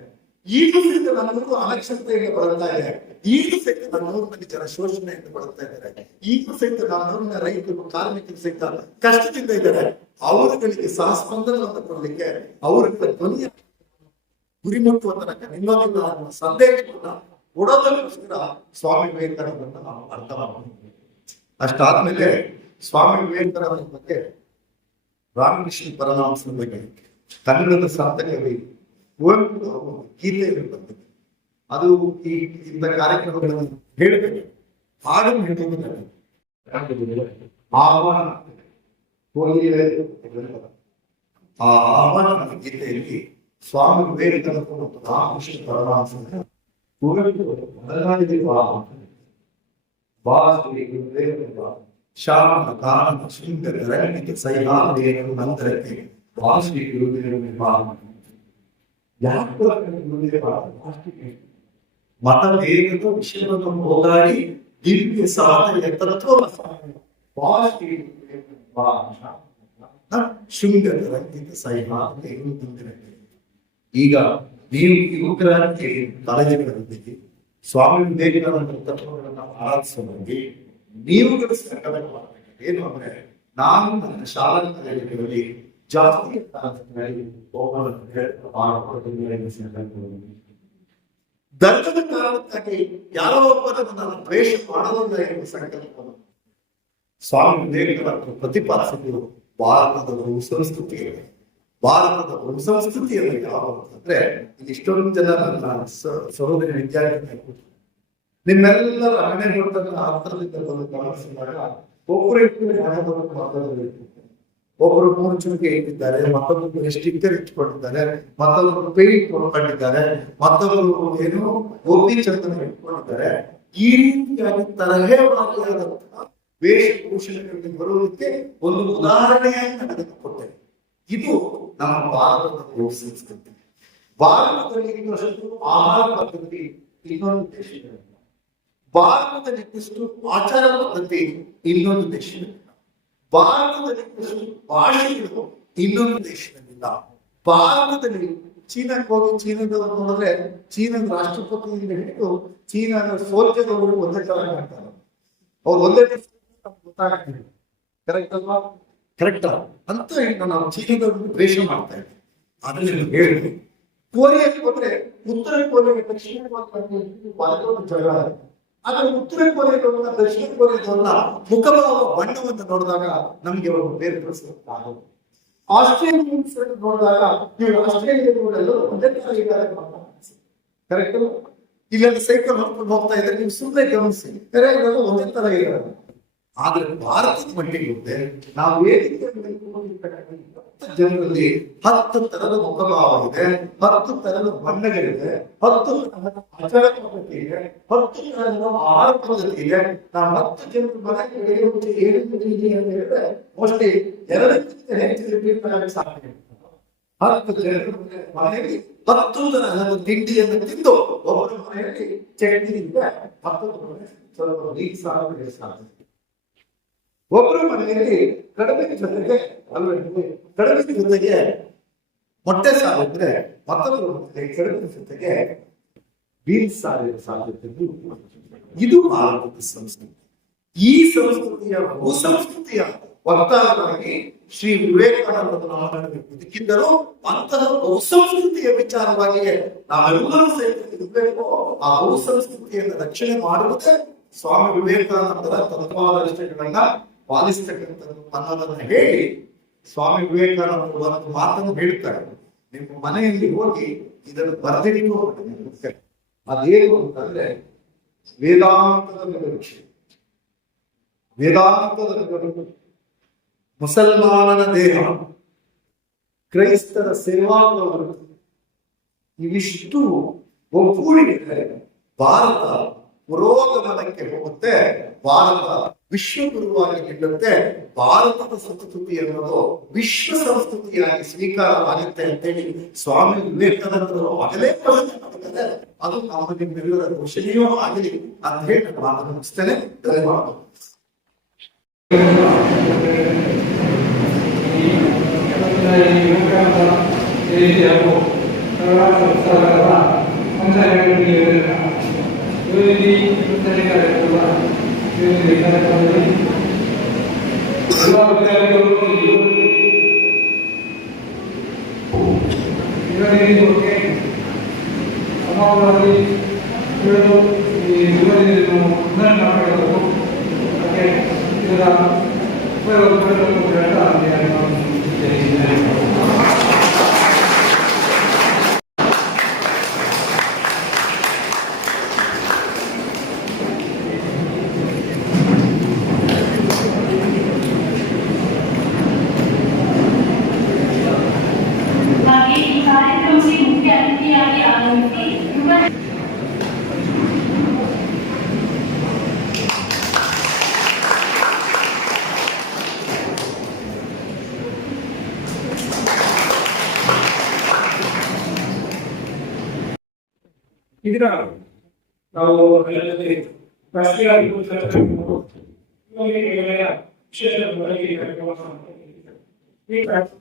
ಈಗಲೂ ಸಹಿತ ನನ್ನೂರು ಅನಕ್ಷತೆಯಿಂದ ಬರುತ್ತಾ ಇದೆ, ಈಗಲೂ ಸಹಿತ ನನ್ನೂರಿನಲ್ಲಿ ಜನ ಶೋಷಣೆಯಿಂದ ಬರುತ್ತಾ ಇದ್ದಾರೆ, ಈಗಲೂ ಸಹಿತ ನನ್ನೂರಿನ ರೈತರು ಕಾರ್ಮಿಕರು ಸಹಿತ ಕಷ್ಟದಿಂದ ಇದ್ದಾರೆ. ಅವರುಗಳಿಗೆ ಸಹ ಸ್ಪಂದನವನ್ನು ಕೊಡಲಿಕ್ಕೆ ಅವರ ಧ್ವನಿಯ ಗುರಿ ಮುಟ್ಟುವ ತನಕ ನಿಲ್ಲೋದಿಲ್ಲ ಅನ್ನುವ ಸಂದೇಶವನ್ನ ಕೊಡೋದಕ್ಕೋಸ್ಕರ ಸ್ವಾಮಿ ವಿವೇಕಾನಂದರನ್ನ ನಾವು ಅರ್ಥ ಮಾಡ್ತೀವಿ. ಅಷ್ಟಾದ್ಮೇಲೆ ಸ್ವಾಮಿ ವಿವೇಕಾನಂದರ ಬಗ್ಗೆ ರಾಮಕೃಷ್ಣ ಪರಮಹಂಸರ ಬಗ್ಗೆ ಕನ್ನಡದ ಸಂತ ಕವಿ ಕುವೆಂಪು ಗೀತೆಯನ್ನು ಬಂದಿದೆ. ಅದು ಈ ಇಂಥ ಕಾರ್ಯಕ್ರಮಗಳನ್ನು ಹೇಳಬೇಕು, ಹಾಡನ್ನು ಹೇಳುವುದಿಲ್ಲ, ಆಹ್ವಾನ. ಆ ಆಹ್ವಾನ ಗೀತೆಯಲ್ಲಿ ಸ್ವಾಮಿ ವಿವೇಕಾನಂದ ಮತ್ತು ರಾಮಕೃಷ್ಣ ಪರಮಹಂಸರ ಶ್ಯಾಮ ಕಾರಣ ಸುಂದರ ರಂಗಿತ ಸೈಹಾದೇನು ಮಂತ್ರಕ್ಕೆ ವಾಸಿ ಗುರುದೇವ ಮತವೇಗದ ವಿಷಯವನ್ನು ಹೋಗಾಡಿ ದಿವ್ಯ ಸಾಧನೆಯ ತತ್ವ ಶೃಂಗದ ರಂಗಿತ ಸೈಹಾದೇನು ಮಂತ್ರಕ್ಕೆ. ಈಗ ನೀವು ಯುವಕರಾಗಿ ಕಾಲೇಜುಗಳಲ್ಲಿ ಸ್ವಾಮಿ ವಿವೇಕಾನಂದ ತತ್ವಗಳನ್ನು ಆರಾಧಿಸುವಾಗಿ ನೀವು ಗಳಿಸಿದ ಏನು ಅಂದ್ರೆ, ನಾನು ನನ್ನ ಶಾಲಾ ಕಾಲೇಜುಗಳಲ್ಲಿ ಜಾತಿ ಧರ್ಮದ ಕಾರಣಕ್ಕಾಗಿ ಯಾರೋ ಒಬ್ಬರನ್ನು ನಾನು ದ್ವೇಷ ಮಾಡೋದಿಲ್ಲ ಎಂಬ ಸಂಕಲ್ಪವನ್ನು ಸ್ವಾಮಿ ವಿವೇಕಾನಂದರು ಪ್ರತಿಪಾದಿಸಿದ್ದು. ಭಾರತದ ಸಂಸ್ಕೃತಿಯಲ್ಲಿ ಸಂಸ್ಕೃತಿಯಲ್ಲಿ ಯಾವ ಅಂದ್ರೆ, ಇಲ್ಲಿ ಇಷ್ಟೊಂದು ಜನ ನನ್ನ ಸಹೋದರಿ ವಿದ್ಯಾರ್ಥಿ ನಿಮ್ಮೆಲ್ಲರ ಹಣೆ ಹೊಟ್ಟನ್ನು ಅಂತರದಿಂದ ಬಂದು ಗಮನಿಸಿದಾಗ ಒಬ್ಬರು ಮಾತಾಡಬೇಕು. ಒಬ್ಬರು 3 ಚುಣಿಕೆ ಇಟ್ಟಿದ್ದಾರೆ, ಮತ್ತೊಬ್ಬರು ಸ್ಟಿಕ್ಕರ್ ಇಟ್ಕೊಂಡಿದ್ದಾರೆ, ಮತ್ತೊಬ್ಬರು ಪೇಂಟ್ ಕೊಂಡಿದ್ದಾರೆ, ಮತ್ತೊಬ್ಬರು ಏನು ಗೋಪಿ ಚಂದನ ಇಟ್ಕೊಂಡಿದ್ದಾರೆ. ಈ ರೀತಿಯಾಗಿ ತರಹೇವಾರಿಯಾದಂತಹ ವೇಷಭೂಷಣಗಳಿಗೆ ಬರುವುದಕ್ಕೆ ಒಂದು ಉದಾಹರಣೆಯಾಗಿ ನನಗೆ ಕೊಟ್ಟೆ. ಇದು ನಮ್ಮ ಭಾರತದ ಸಂಸ್ಕೃತಿ. ಭಾರತದಲ್ಲಿ ಇನ್ನಷ್ಟು ಆಹಾರ ಪದ್ಧತಿ ಇನ್ನೊಂದು ದೇಶಗಳಿಲ್ಲ. ಭಾರತದಲ್ಲಿ ಇನ್ನಷ್ಟು ಆಚಾರ ಪದ್ಧತಿ ಇನ್ನೊಂದು ದೇಶಗಳಿಲ್ಲ. ಭಾರತದಲ್ಲಿ ಇನ್ನಷ್ಟು ಭಾಷೆಗಳು ಇನ್ನೊಂದು ದೇಶದಲ್ಲಿಲ್ಲ. ಭಾರತದಲ್ಲಿ ಚೀನಾಕ್ಕೆ ಹೋಗಿ ಚೀನಾದವರು ನೋಡಿದ್ರೆ ಚೀನಾದ ರಾಷ್ಟ್ರಪತಿಯಿಂದ ಹಿಡಿದು ಚೀನಾದ ಸೋಲ್ಜರ್ಗಳು ಒಂದೇ ತರ ಕಾಣ್ತಾರೆ. ಅವ್ರು ಒಂದೇ ಗೊತ್ತಾಗ್ತದೆ. ಕರೆಕ್ಟ್ ಅಲ್ವಾ? ಕರೆಕ್ಟ್ ಅಂತ ನಾವು ಚೀನಾದವ್ರನ್ನು ದ್ವೇಷ ಮಾಡ್ತಾ ಇದ್ದೀವಿ. ಅದನ್ನು ಹೇಳಿ ಕೋರಿಯಾಕ್ಕೆ ಹೋದ್ರೆ ಉತ್ತರ ಕೊರಿಯಾ ದಕ್ಷಿಣ ಕೊರಿಯಾ ಜಗಳ. ಆದ್ರೆ ಉತ್ತರ ಕೊರಿಯಾದವ್ರನ್ನ ದಕ್ಷಿಣ ಕೊರಿಯಾದವ್ರನ್ನ ಮುಖಭಾವ ಬಣ್ಣವನ್ನು ನೋಡಿದಾಗ ನಮ್ಗೆ ಅವರು ಬೇರ್ಪಡಿಸಲು ಆಸ್ಟ್ರೇಲಿಯನ್ಸ್ ನೋಡಿದಾಗ ಇವರು ಆಸ್ಟ್ರೇಲಿಯನ್ಗಳೆಲ್ಲ ಒಂದೇ ತರ ಇದ್ದಾರೆ. ಕರೆಕ್ಟ್. ಇಲ್ಲೆಲ್ಲ ಸೈಕಲ್ ಹೊಡ್ಕೊಂಡು ಹೋಗ್ತಾ ಇದ್ದಾರೆ, ನೀವು ಸುಮ್ಮನೆ ಗಮನಿಸಿ, ಕರೆಕ್ಟ್ ಒಂದೇ ತರ ಇದ್ದಾರೆ. ಆದ್ರೆ ಭಾರತದ ಮಟ್ಟಿಗೆ ಹೋದ್ರೆ ನಾವು ಜನರಲ್ಲಿ 10 ತರದ ಮುಖಭಾವ ಇದೆ, 10 ತರದ ಬಣ್ಣಗಳಿದೆ, 10 ತರದ ಆಚಾರ ಪದ್ಧತಿ ಇದೆ, 10 ತರದ ಆಹಾರ ಪದ್ಧತಿ ಇದೆ. ನಾವು 10 ಜನರು ಮನೆಗೆ ಅಂತ ಹೇಳಿದ್ರೆ ಮೋಸ್ಟ್ಲಿ 2ಕ್ಕಿಂತ ಹೆಚ್ಚು ರಿಪೀಟ್ ಸಾಧ್ಯ. 10 ಜನರು ಮನೆಯಲ್ಲಿ 10 ತರಹದ ತಿಂಡಿಯನ್ನು ತಿಂದು ಒಬ್ಬರ ಮನೆಯಲ್ಲಿ ಚಟ್ನಿ ಇದೆ, ಮತ್ತೊಬ್ಬರ ಮನೆ ಸ್ವಲ್ಪ ನೀರು ಸಾರು ಸಾಧ್ಯ. ಒಬ್ಬರ ಮನೆಯಲ್ಲಿ ಕಡಿಮೆ ಜೊತೆಗೆ ಮೊಟ್ಟೆ ಸಾರು ಇದ್ರೆ ಮತ್ತೊಬ್ಬರ ಮನೆಯಲ್ಲಿ ಕಡಿಮೆ ಜೊತೆಗೆ ಬೀನ್ಸ್ ಸಾರಿನ ಸಾಧ್ಯತೆ. ಇದು ಭಾರತದ ಸಂಸ್ಕೃತಿ. ಈ ಸಂಸ್ಕೃತಿಯ ಭೂಸಂಸ್ಕೃತಿಯ ವಕ್ತಾರರಾಗಿ ಶ್ರೀ ವಿವೇಕಾನಂದರು ನಮಗೆ ಬದುಕಿದ್ದರು. ಅಂತಹ ಬಹುಸಂಸ್ಕೃತಿಯ ವಿಚಾರವಾಗಿಯೇ ನಾವೆಲ್ಲರೂ ಸೇರಿಸಬೇಕು. ಆ ಬಹುಸಂಸ್ಕೃತಿಯನ್ನು ರಕ್ಷಣೆ ಮಾಡುವುದೇ ಸ್ವಾಮಿ ವಿವೇಕಾನಂದರ ತತ್ವಾದರ್ಶಗಳನ್ನ ಪಾಲಿಸ್ತಕ್ಕಂಥದ್ದು ಅನ್ನೋದನ್ನ ಹೇಳಿ ಸ್ವಾಮಿ ವಿವೇಕಾನಂದರು ಒಂದು ಮಾತನ್ನು ಹೇಳ್ತಾರೆ. ನಿಮ್ಮ ಮನೆಯಲ್ಲಿ ಹೋಗಿ ಇದನ್ನು ಬರೆದಿಟ್ಟು ಅದೇನು ಅಂತಂದ್ರೆ, ವೇದಾಂತದ ನಿರೀಕ್ಷೆ, ವೇದಾಂತದ ಮುಸಲ್ಮಾನನ ದೇಹ, ಕ್ರೈಸ್ತರ ಸೇವಾಗಳು, ಇವಿಷ್ಟು ಒಗ್ಗೂಡಿದರೆ ಭಾರತ ಪುರೋಗಮನಕ್ಕೆ ಹೋಗುತ್ತೆ. ಭಾರತ ವಿಶ್ವಗುರುವಾಗಿ ನಿಲ್ಲುತ್ತೆ. ಭಾರತದ ಸಂಸ್ಕೃತಿ ಅನ್ನೋದು ವಿಶ್ವ ಸಂಸ್ಕೃತಿಯಾಗಿ ಸ್ವೀಕಾರ ಆಗುತ್ತೆ ಅಂತೇಳಿ ಸ್ವಾಮಿ ವಿವೇಕಾನಂದರು ಆಗಲೇ ಮಾಡಿದ್ದಾರೆ. ಅದು ನಮ್ಮ ನಿಮ್ಮೆಲ್ಲರ ಘೋಷಣೆಯೂ ಆಗಲಿ ಅಂತ ಹೇಳಿ ನಾನು ಮುಗಿಸ್ತೇನೆ. ಧನ್ಯವಾದ. ಸಮಾಜವಾಗಿ ಹೇಳಲು ಈ ಯುವಜನರನ್ನು ಉನ್ನತ ಮಾಡಬೇಕು. ಹಾಗೆ ಇದರ ಉಪಯೋಗ ಈ ದಿನ ನಾವು ರಾಷ್ಟ್ರೀಯ ವಿಶೇಷ ಈ ಹಾಗೂ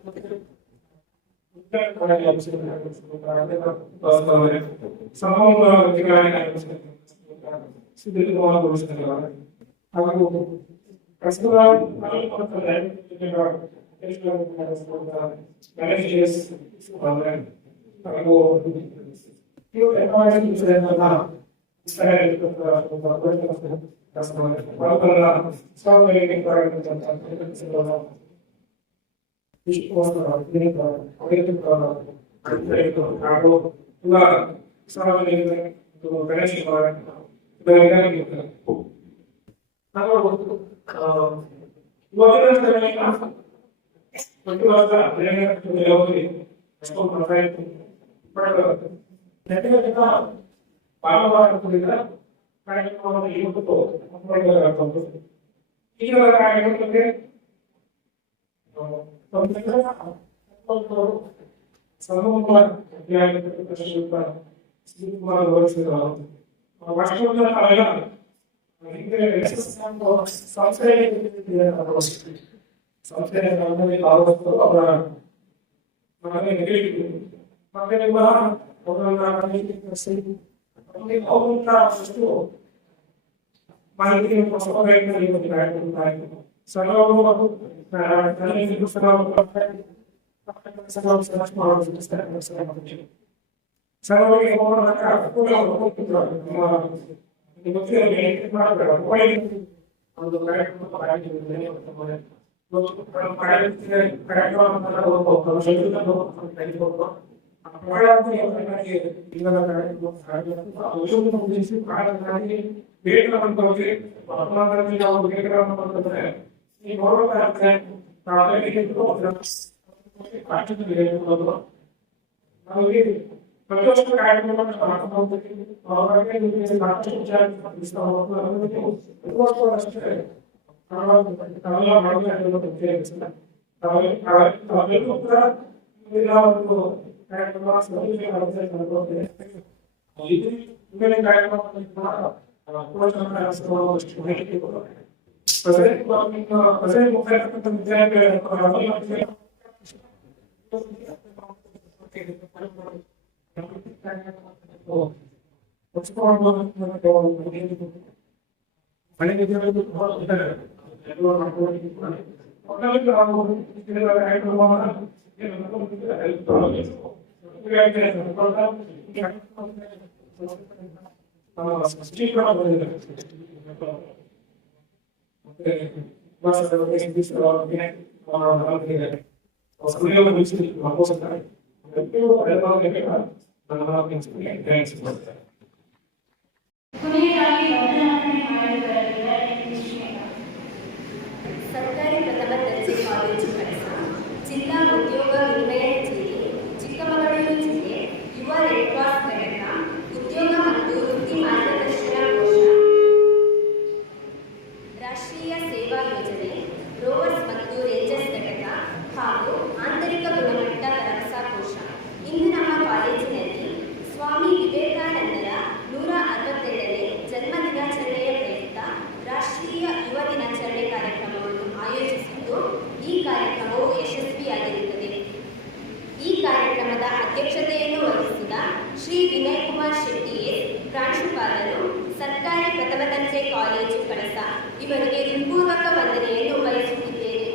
ಕೊನೆಯದಾಗಿ ವಂದನಾರ್ಪಣೆ ಮಾಡಲಿದ್ದಾರೆ ಸರ್ಕಾರಿ ಪ್ರಥಮ ದರ್ಜೆ ಕಾಲೇಜು ಕಳಸ, ಜಿಲ್ಲಾ ಉದ್ಯೋಗ ವಿನಿಮಯ ಕಚೇರಿ, ಚಿಕ್ಕಮಗಳೂರು ಜಿಲ್ಲೆ ಯುವ ರೆಡ್ ಕ್ರಾಸ್ ಘಟಕ, ಉದ್ಯೋಗ ಮತ್ತು ವೃತ್ತಿ ಮಾರ್ಗದರ್ಶನ ಕೋಶ, ರಾಷ್ಟ್ರೀಯ ಸೇವಾ ಯೋಜನೆ, ರೋವರ್ಸ್ ಮತ್ತು ರೇಂಜರ್ಸ್ ಘಟಕ ಹಾಗೂ ಆಂತರಿಕ ಗುಣಮಟ್ಟ ಭರವಸಾ ಕೋಶ. ಇಂದು ನಮ್ಮ ಕಾಲೇಜಿನಲ್ಲಿ ಸ್ವಾಮಿ ವಿವೇಕಾನಂದರ 162ನೇ ಜನ್ಮ ದಿನಾಚರಣೆಯ ಪ್ರಯುಕ್ತ ರಾಷ್ಟ್ರೀಯ ಯುವ ದಿನಾಚರಣೆ ಕಾರ್ಯಕ್ರಮವನ್ನು ಆಯೋಜಿಸಿದ್ದು, ಈ ಕಾರ್ಯಕ್ರಮವು ಯಶಸ್ವಿಯಾಗಿರುತ್ತದೆ. ಈ ಕಾರ್ಯಕ್ರಮದ ಅಧ್ಯಕ್ಷತೆಯನ್ನು ವಹಿಸಿದ ಶ್ರೀ ವಿನಯ್ ಕುಮಾರ್ ಶೆಟ್ಟಿ ಎಸ್, ಪ್ರಾಂಶುಪಾಲರು, ಸರ್ಕಾರಿ ಪ್ರಥಮ ದರ್ಜೆ ಕಾಲೇಜು ಕಳಸ, ಇವರಿಗೆ ಹೃತ್ಪೂರ್ವಕ ವಂದನೆಯನ್ನು ಬಯಸುತ್ತಿದ್ದೇನೆ.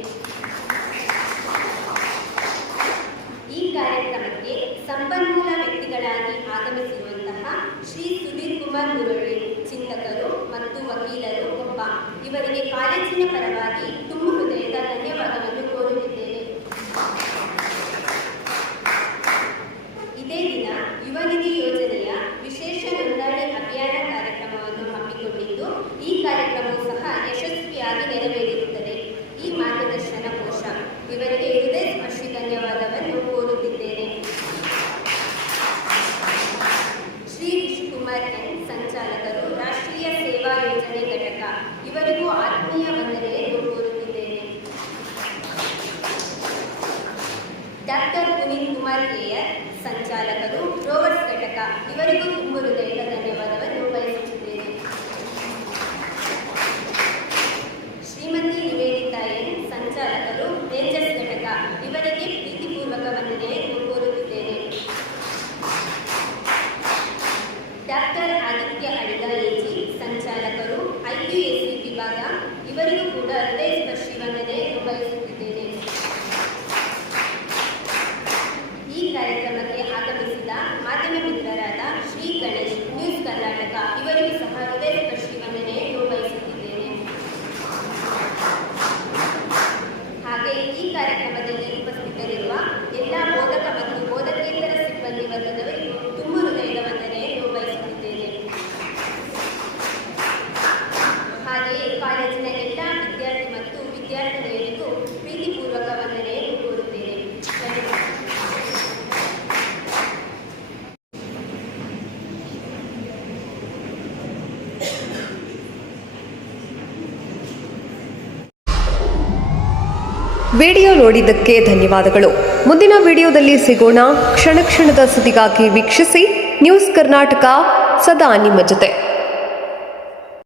ಈ ಕಾರ್ಯಕ್ರಮಕ್ಕೆ ಸಂಪನ್ಮೂಲ ವ್ಯಕ್ತಿಗಳಾಗಿ ಆಗಮಿಸಿರುವಂತಹ ಶ್ರೀ ಸುಧೀರ್ ಕುಮಾರ್ ಮುರಳಿ, ಚಿಂತಕರು ಮತ್ತು ವಕೀಲರು ಒಬ್ಬ, ಇವರಿಗೆ ಕಾಲೇಜಿನ ಪರವಾಗಿ ತುಂಬ ಹೃದಯದ ಧನ್ಯವಾದವನ್ನು ಕೋರುತ್ತಿದ್ದೇನೆ. ಇದೇ ದಿನ ಯುವ ನಿಧಿ ಯೋಜನೆಯ ವಿಶೇಷ ನೋಂದಣಿ ಅಭಿಯಾನ ಕಾರ್ಯಕ್ರಮವನ್ನು ಹಮ್ಮಿಕೊಂಡಿದ್ದು, ಈ ಕಾರ್ಯಕ್ರಮವು ಸಹ ಯಶಸ್ವಿಯಾಗಿ ನೆರವೇರಿರುತ್ತದೆ. ಈ ಮಾರ್ಗದರ್ಶನ ಕೋಶ ಇವರಿಗೆ ಹೃದಯ ಸ್ಪರ್ಶಿ ಧನ್ಯವಾದವನ್ನು ಕೋರುತ್ತಿದ್ದೇನೆ. ಶ್ರೀ ವಿಶ್ವಕುಮಾರ್ ಎನ್, ಸಂಚಾಲಕರು, ರಾಷ್ಟ್ರೀಯ ಸೇವಾ ಯೋಜನೆ ಘಟಕ, ಇವರಿಗೂ ಆತ್ಮೀಯ ವಂದನೆಯನ್ನು ಕೋರುತ್ತಿದ್ದೇನೆ. ಡಾಕ್ಟರ್ ಪುನೀತ್ ಕುಮಾರ್ ಕೆಆರ್, ಸಂಚಾಲಕರು, ರೋವರ್ಸ್ ಘಟಕ, ಇವರಿಗೂ ತುಂಬ ಹೃದಯದ ವಿಡಿಯೋ ನೋಡಿದ್ದಕ್ಕೆ ಧನ್ಯವಾದಗಳು. ಮುಂದಿನ ವಿಡಿಯೋದಲ್ಲಿ ಸಿಗೋಣ. ಕ್ಷಣ ಕ್ಷಣದ ಸುದ್ದಿಗಾಗಿ ವೀಕ್ಷಿಸಿ ನ್ಯೂಸ್ ಕರ್ನಾಟಕ, ಸದಾ ನಿಮ್ಮ ಜೊತೆ.